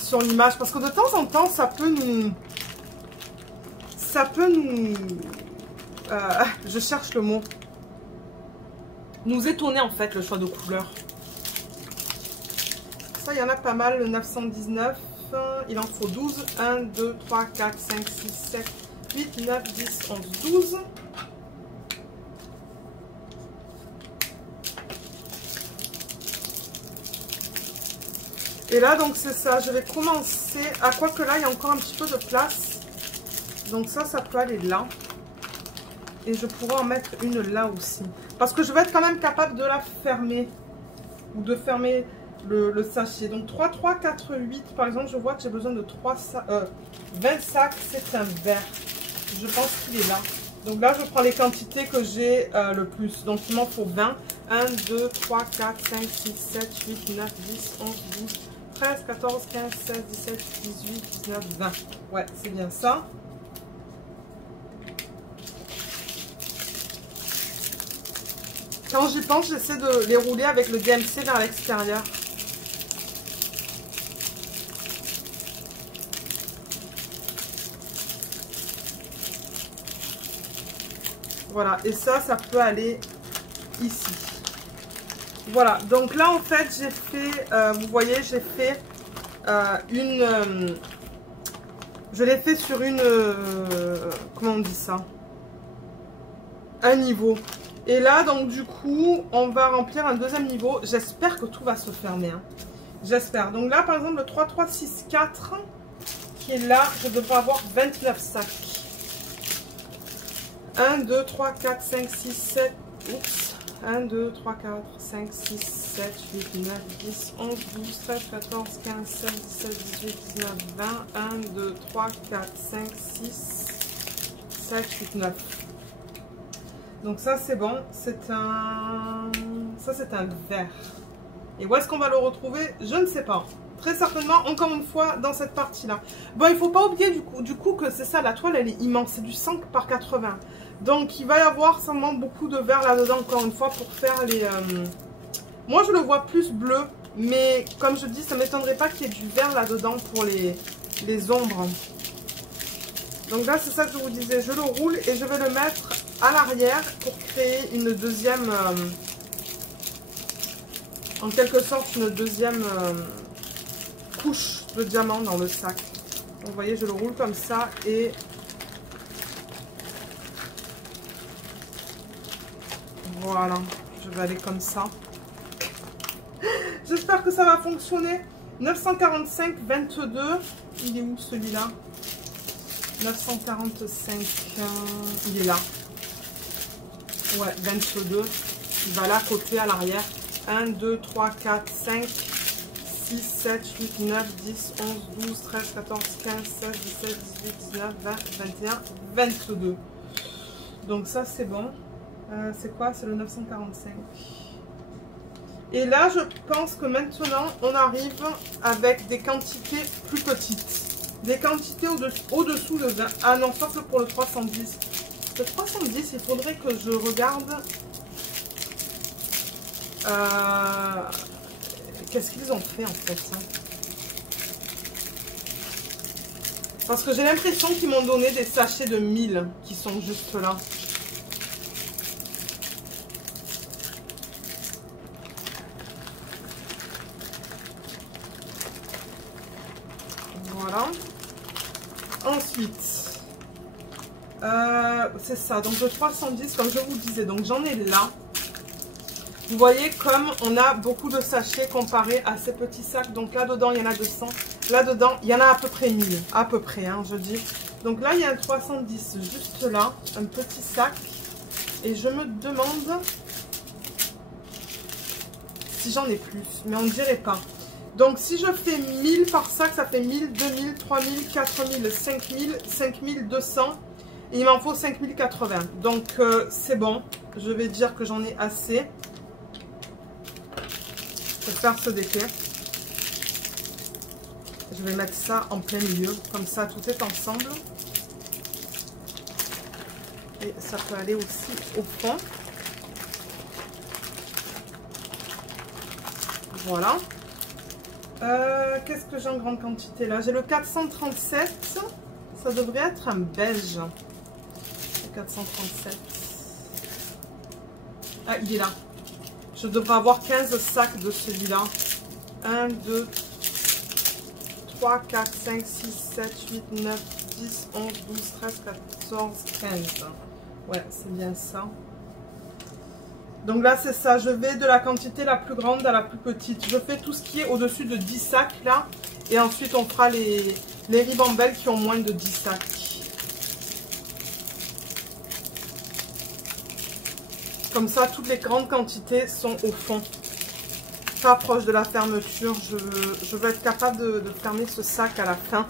sur l'image. Parce que de temps en temps, ça peut nous... je cherche le mot. Nous étonner en fait, le choix de couleurs. Ça, il y en a pas mal, le 919. Il en faut 12. 1, 2, 3, 4, 5, 6, 7, 8, 9, 10, 11, 12. Et là, donc c'est ça. Je vais commencer. À quoi que là, il y a encore un petit peu de place. Donc ça peut aller là. Et je pourrais en mettre une là aussi. Parce que je vais être quand même capable de la fermer. Ou de fermer le sachet. Donc 3, 3, 4, 8. Par exemple, je vois que j'ai besoin de 20 sacs. C'est un vert. Je pense qu'il est là. Donc là, je prends les quantités que j'ai le plus. Donc il m'en faut 20. 1, 2, 3, 4, 5, 6, 7, 8, 9, 10, 11, 12, 13, 14, 15, 16, 17, 18, 19, 20. Ouais, c'est bien ça. Quand j'y pense, j'essaie de les rouler avec le DMC vers l'extérieur. Voilà, et ça peut aller ici. Voilà, donc là, en fait, j'ai fait, vous voyez, j'ai fait je l'ai fait sur une, comment on dit ça? Un niveau. Et là, donc, du coup, on va remplir un deuxième niveau. J'espère que tout va se fermer. Hein. J'espère. Donc là, par exemple, le 3, 3, 6, 4, qui est là, je devrais avoir 29 sacs. 1, 2, 3, 4, 5, 6, 7. Oups. 1, 2, 3, 4, 5, 6, 7, 8, 9, 10, 11, 12, 13, 14, 15, 16, 17, 18, 19, 20. 1, 2, 3, 4, 5, 6, 7, 8, 9. Donc ça c'est bon, c'est un vert. Et où est-ce qu'on va le retrouver? Je ne sais pas. Très certainement, encore une fois, dans cette partie-là. Bon, il ne faut pas oublier du coup que c'est ça, la toile elle est immense, c'est du 5 par 80. Donc il va y avoir sûrement beaucoup de vert là-dedans, encore une fois, pour faire les... Moi je le vois plus bleu, mais comme je dis, ça ne m'étonnerait pas qu'il y ait du vert là-dedans pour les ombres. Donc là c'est ça que je vous disais, je le roule et je vais le mettre à l'arrière pour créer une deuxième, en quelque sorte une deuxième couche de diamants dans le sac. Donc, vous voyez, je le roule comme ça et voilà, je vais aller comme ça. J'espère que ça va fonctionner. 945, 22. Il est où celui-là? 945, il est là. Ouais, 22. Il va là à côté, à l'arrière. 1, 2, 3, 4, 5, 6, 7, 8, 9, 10, 11, 12, 13, 14, 15, 16, 17, 18, 19, 20, 21, 22. Donc ça, c'est bon. C'est quoi? C'est le 945. Et là, je pense que maintenant, on arrive avec des quantités plus petites. Des quantités au-dessous de 20. Ah non, sauf que pour le 310. Le 310, il faudrait que je regarde qu'est-ce qu'ils ont fait en fait. Parce que j'ai l'impression qu'ils m'ont donné des sachets de 1000 qui sont juste là. Voilà. Ensuite, c'est ça. Donc le 310, comme je vous disais, donc j'en ai là. Vous voyez comme on a beaucoup de sachets comparé à ces petits sacs. Donc là-dedans, il y en a 200. Là-dedans, il y en a à peu près 1000. À peu près, hein, je dis. Donc là, il y a un 310 juste là. Un petit sac. Et je me demande si j'en ai plus. Mais on ne dirait pas. Donc si je fais 1000 par sac, ça fait 1000, 2000, 3000, 4000, 5000, 5200. Et il m'en faut 5080. Donc c'est bon. Je vais dire que j'en ai assez. Pour faire ce déquet. Je vais mettre ça en plein milieu. Comme ça, tout est ensemble. Et ça peut aller aussi au fond. Voilà. Qu'est-ce que j'ai en grande quantité là? J'ai le 437. Ça devrait être un beige. Le 437. Ah, il est là. Je devrais avoir 15 sacs de celui-là. 1, 2, 3, 4, 5, 6, 7, 8, 9, 10, 11, 12, 13, 14, 15. Ouais, c'est bien ça. Donc là, c'est ça. Je vais de la quantité la plus grande à la plus petite. Je fais tout ce qui est au-dessus de 10 sacs là. Et ensuite, on fera les ribambelles qui ont moins de 10 sacs. Comme ça, toutes les grandes quantités sont au fond. Pas proche de la fermeture. Je veux être capable de fermer ce sac à la fin.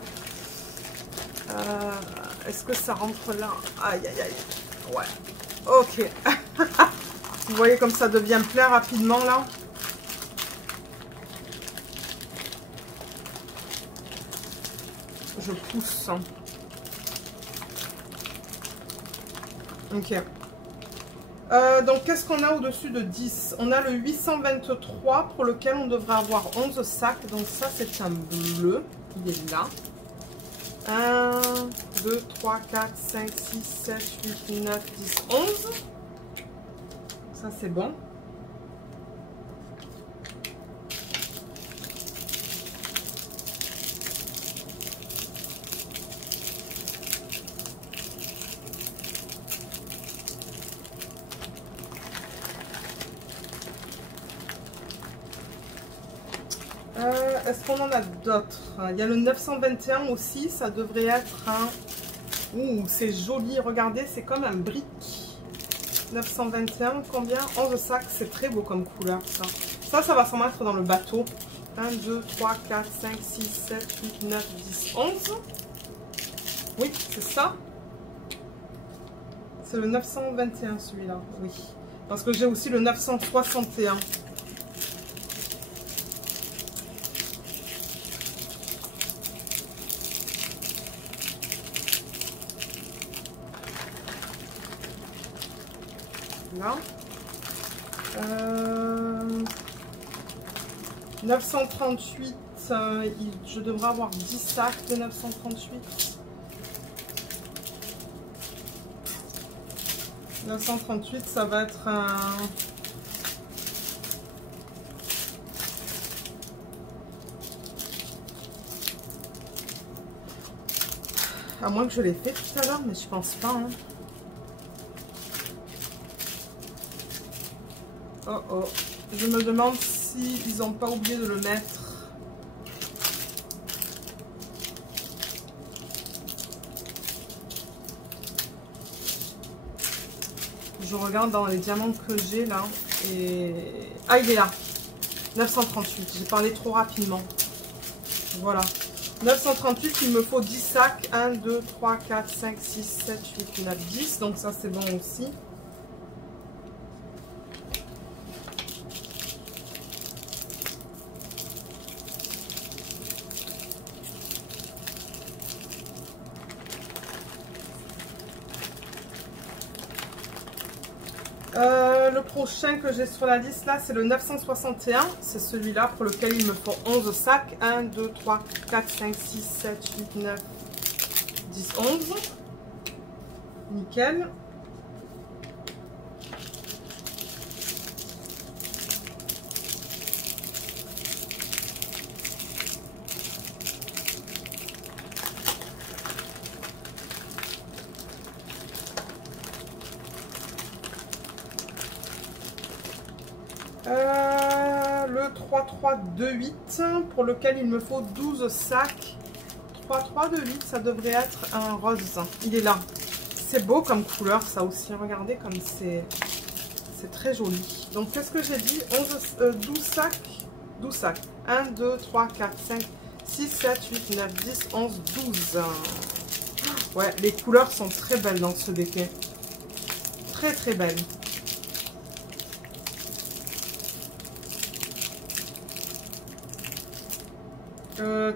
Est-ce que ça rentre là? Aïe, aïe, aïe. Ouais. Ok. Vous voyez comme ça devient plein rapidement là. Je pousse. Ok. Donc, qu'est-ce qu'on a au-dessus de 10? On a le 823 pour lequel on devrait avoir 11 sacs. Donc, ça, c'est un bleu. Il est là. 1, 2, 3, 4, 5, 6, 7, 8, 9, 10, 11. Ça, c'est bon. Est-ce qu'on en a d'autres? Il y a le 921 aussi, ça devrait être un... Ouh, c'est joli, regardez, c'est comme un brick. 921, combien? 11 sacs, c'est très beau comme couleur ça. Ça va s'en mettre dans le bateau. 1, 2, 3, 4, 5, 6, 7, 8, 9, 10, 11. Oui, c'est ça. C'est le 921 celui-là, oui. Parce que j'ai aussi le 961. Là. 938, je devrais avoir 10 sacs de 938. 938, ça va être un... À moins que je l'ai fait tout à l'heure, mais je pense pas. Hein. Oh oh. Je me demande s'ils n'ont pas oublié de le mettre. Je regarde dans les diamants que j'ai là. Et... Ah, il est là. 938. J'ai parlé trop rapidement. Voilà. 938, il me faut 10 sacs. 1, 2, 3, 4, 5, 6, 7, 8, 9, 10. Donc ça, c'est bon aussi. Le prochain que j'ai sur la liste là, c'est le 961. C'est celui-là pour lequel il me faut 11 sacs. 1, 2, 3, 4, 5, 6, 7, 8, 9, 10, 11. Nickel. Le 3328 pour lequel il me faut 12 sacs. 3328, ça devrait être un rose. Il est là. C'est beau comme couleur ça aussi. Regardez comme c'est très joli. Donc qu'est-ce que j'ai dit? 12 sacs. 12 sacs. 1, 2, 3, 4, 5, 6, 7, 8, 9, 10, 11, 12. Ouais, les couleurs sont très belles dans ce déquet. Très très belles.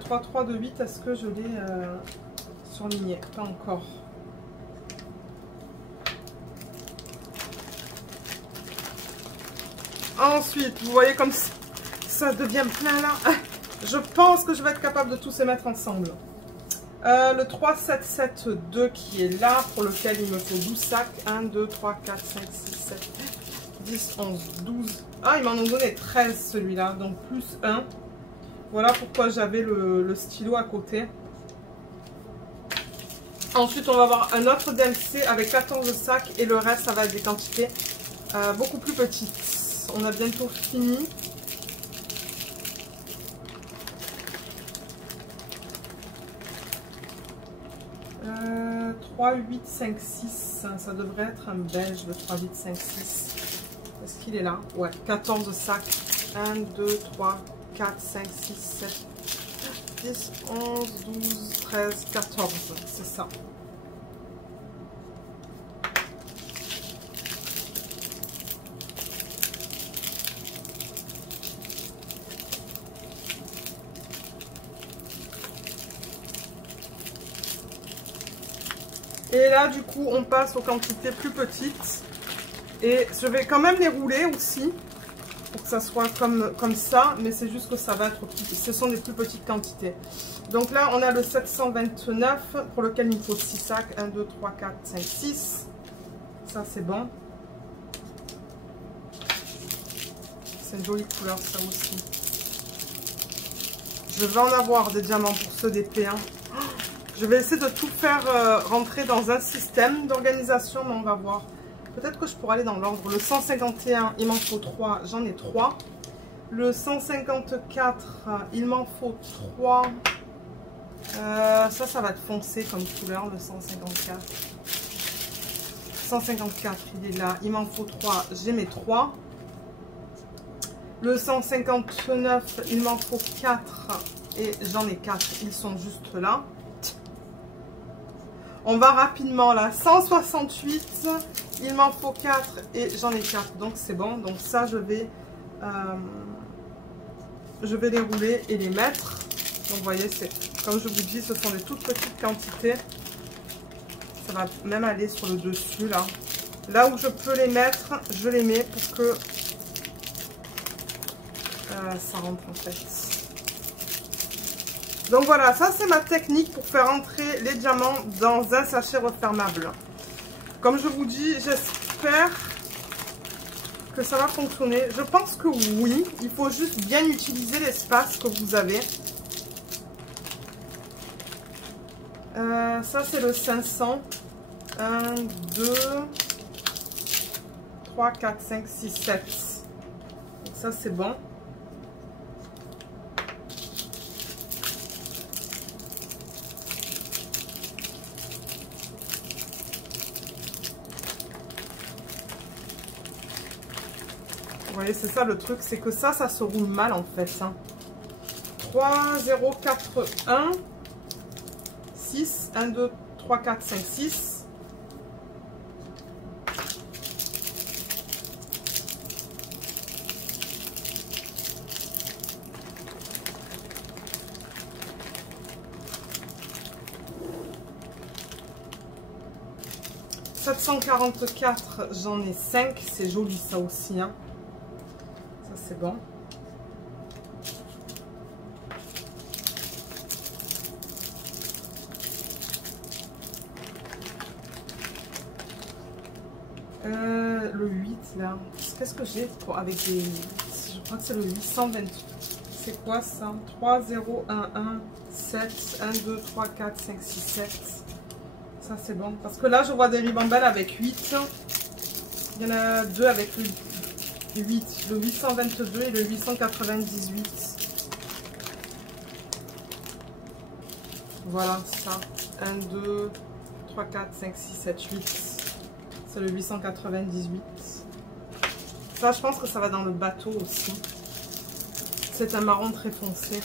3328, est-ce que je l'ai surligné? Pas encore. Ensuite, vous voyez comme ça devient plein là. Je pense que je vais être capable de tous les mettre ensemble. Le 3772 qui est là, pour lequel il me faut 12 sacs. 1, 2, 3, 4, 5, 6, 7, 10, 11, 12. Ah, ils m'en ont donné 13 celui-là, donc plus 1. Voilà pourquoi j'avais le stylo à côté. Ensuite, on va avoir un autre DMC avec 14 sacs et le reste, ça va être des quantités beaucoup plus petites. On a bientôt fini. Euh, 3, 8, 5, 6. Ça devrait être un beige, le 3, 8, 5, 6. Est-ce qu'il est là? Ouais, 14 sacs. 1, 2, 3, 4, 5, 6, 7, 10, 11, 12, 13, 14, c'est ça. Et là, du coup, on passe aux quantités plus petites. Et je vais quand même les rouler aussi. Pour que ça soit comme ça, mais c'est juste que ça va être, ce sont des plus petites quantités. Donc là, on a le 729 pour lequel il me faut 6 sacs. 1, 2, 3, 4, 5, 6. Ça, c'est bon. C'est une jolie couleur, ça aussi. Je vais en avoir des diamants pour ceux des P1. Je vais essayer de tout faire rentrer dans un système d'organisation, mais on va voir. Peut-être que je pourrais aller dans l'ordre. Le 151, il m'en faut 3. J'en ai 3. Le 154, il m'en faut 3. Ça va être foncé comme couleur, le 154. 154, il est là. Il m'en faut 3. J'ai mes 3. Le 159, il m'en faut 4. Et j'en ai 4. Ils sont juste là. On va rapidement là. 168, il m'en faut 4 et j'en ai 4. Donc c'est bon. Donc ça, je vais les rouler et les mettre. Donc vous voyez, c'est comme je vous dis, ce sont des toutes petites quantités. Ça va même aller sur le dessus là. Là où je peux les mettre, je les mets pour que ça rentre en fait. Donc voilà, ça c'est ma technique pour faire entrer les diamants dans un sachet refermable. Comme je vous dis, j'espère que ça va fonctionner. Je pense que oui. Il faut juste bien utiliser l'espace que vous avez. Ça, c'est le 500. 1, 2, 3, 4, 5, 6, 7. Donc ça, c'est bon. Vous voyez, c'est ça le truc, c'est que ça se roule mal en fait. Hein. 3, 0, 4, 1, 6, 1, 2, 3, 4, 5, 6. « 744, j'en ai 5. C'est joli ça aussi. Hein. Ça, c'est bon. Le 8, là. Qu'est-ce que j'ai avec des... Je crois que c'est le 828. C'est quoi ça? 3, 0, 1, 1, 7, 1, 2, 3, 4, 5, 6, 7. Ça, c'est bon. Parce que là, je vois des ribambelles avec 8. Il y en a 2 avec le 8. Le 822 et le 898. Voilà, ça. 1, 2, 3, 4, 5, 6, 7, 8. C'est le 898. Ça, je pense que ça va dans le bateau aussi. C'est un marron très foncé.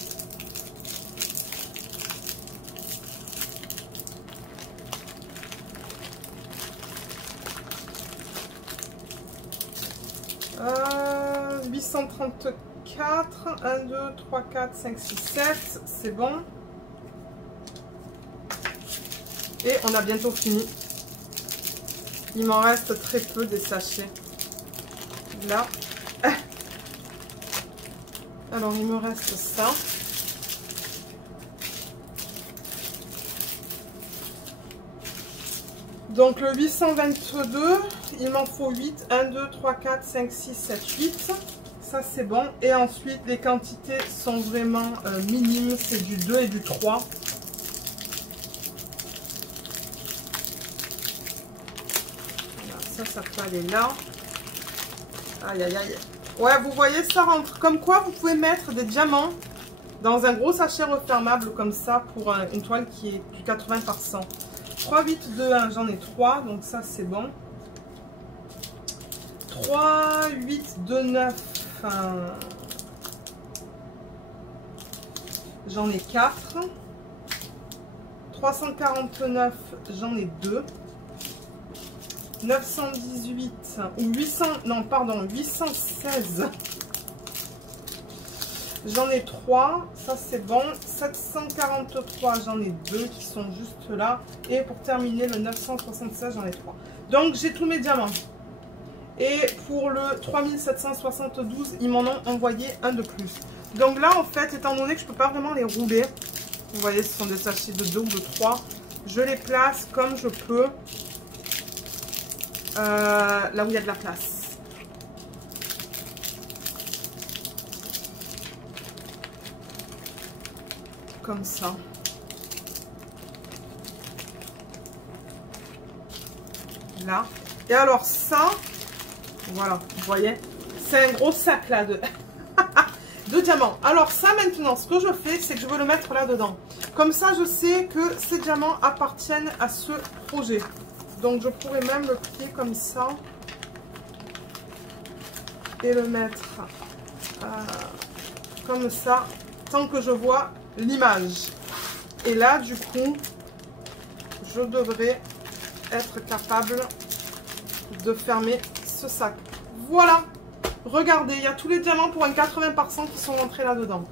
Euh, 834. 1, 2, 3, 4, 5, 6, 7. C'est bon. Et on a bientôt fini. Il m'en reste très peu des sachets. Là. Alors, il me reste ça. Donc, le 822, il m'en faut 8. 1, 2, 3, 4, 5, 6, 7, 8. Ça, c'est bon. Et ensuite, les quantités sont vraiment minimes. C'est du 2 et du 3. Ça peut aller là. Aïe, aïe, aïe. Ouais, vous voyez, ça rentre. Comme quoi, vous pouvez mettre des diamants dans un gros sachet refermable comme ça pour une toile qui est du 80 par 100. 3, 8, 2, 1, j'en ai 3. Donc ça, c'est bon. 3, 8, 2, 9. J'en ai 4. 349, j'en ai 2. 918 ou 800, non pardon, 816, j'en ai 3, ça c'est bon. 743, j'en ai 2 qui sont juste là, et pour terminer le 976, j'en ai 3. Donc j'ai tous mes diamants. Et pour le 3772, ils m'en ont envoyé un de plus. Donc là en fait, étant donné que je peux pas vraiment les rouler, vous voyez, ce sont des sachets de 2 ou de 3, je les place comme je peux. Là où il y a de la place. Comme ça. Là. Et alors ça, voilà, vous voyez, c'est un gros sac là de, de diamants. Alors ça maintenant, ce que je fais, c'est que je veux le mettre là-dedans. Comme ça, je sais que ces diamants appartiennent à ce projet. Donc, je pourrais même le plier comme ça et le mettre comme ça, tant que je vois l'image. Et là, du coup, je devrais être capable de fermer ce sac. Voilà, regardez, il y a tous les diamants pour un 80 par 100 qui sont rentrés là-dedans.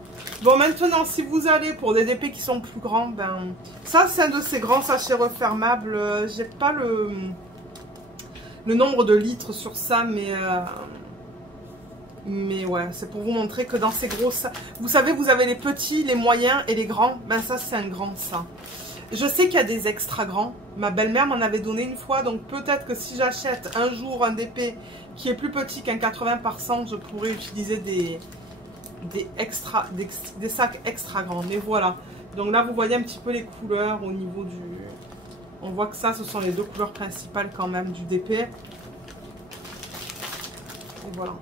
Bon, maintenant, si vous allez pour des DP qui sont plus grands, ben ça, c'est un de ces grands sachets refermables. J'ai pas le nombre de litres sur ça, mais ouais, c'est pour vous montrer que dans ces gros sacs, vous savez, vous avez les petits, les moyens et les grands. Ben ça, c'est un grand, ça. Je sais qu'il y a des extra grands. Ma belle-mère m'en avait donné une fois. Donc peut-être que si j'achète un jour un DP qui est plus petit qu'un 80 par 100, je pourrais utiliser des sacs extra grands. Mais voilà. Donc là, vous voyez un petit peu les couleurs au niveau du... On voit que ça, ce sont les deux couleurs principales quand même du DP. Et voilà.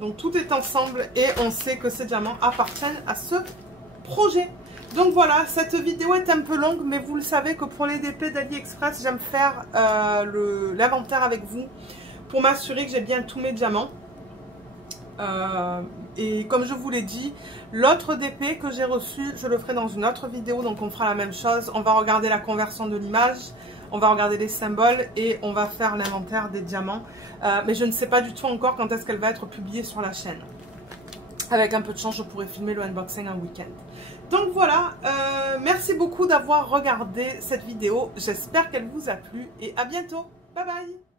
Donc tout est ensemble et on sait que ces diamants appartiennent à ce projet. Donc voilà, cette vidéo est un peu longue, mais vous le savez que pour les DP d'AliExpress, j'aime faire l'inventaire avec vous pour m'assurer que j'ai bien tous mes diamants. Et comme je vous l'ai dit, l'autre DP que j'ai reçu, je le ferai dans une autre vidéo, donc on fera la même chose. On va regarder la conversion de l'image, on va regarder les symboles et on va faire l'inventaire des diamants. Mais je ne sais pas du tout encore quand est-ce qu'elle va être publiée sur la chaîne. Avec un peu de chance, je pourrais filmer le unboxing un week-end. Donc voilà, merci beaucoup d'avoir regardé cette vidéo. J'espère qu'elle vous a plu et à bientôt. Bye bye.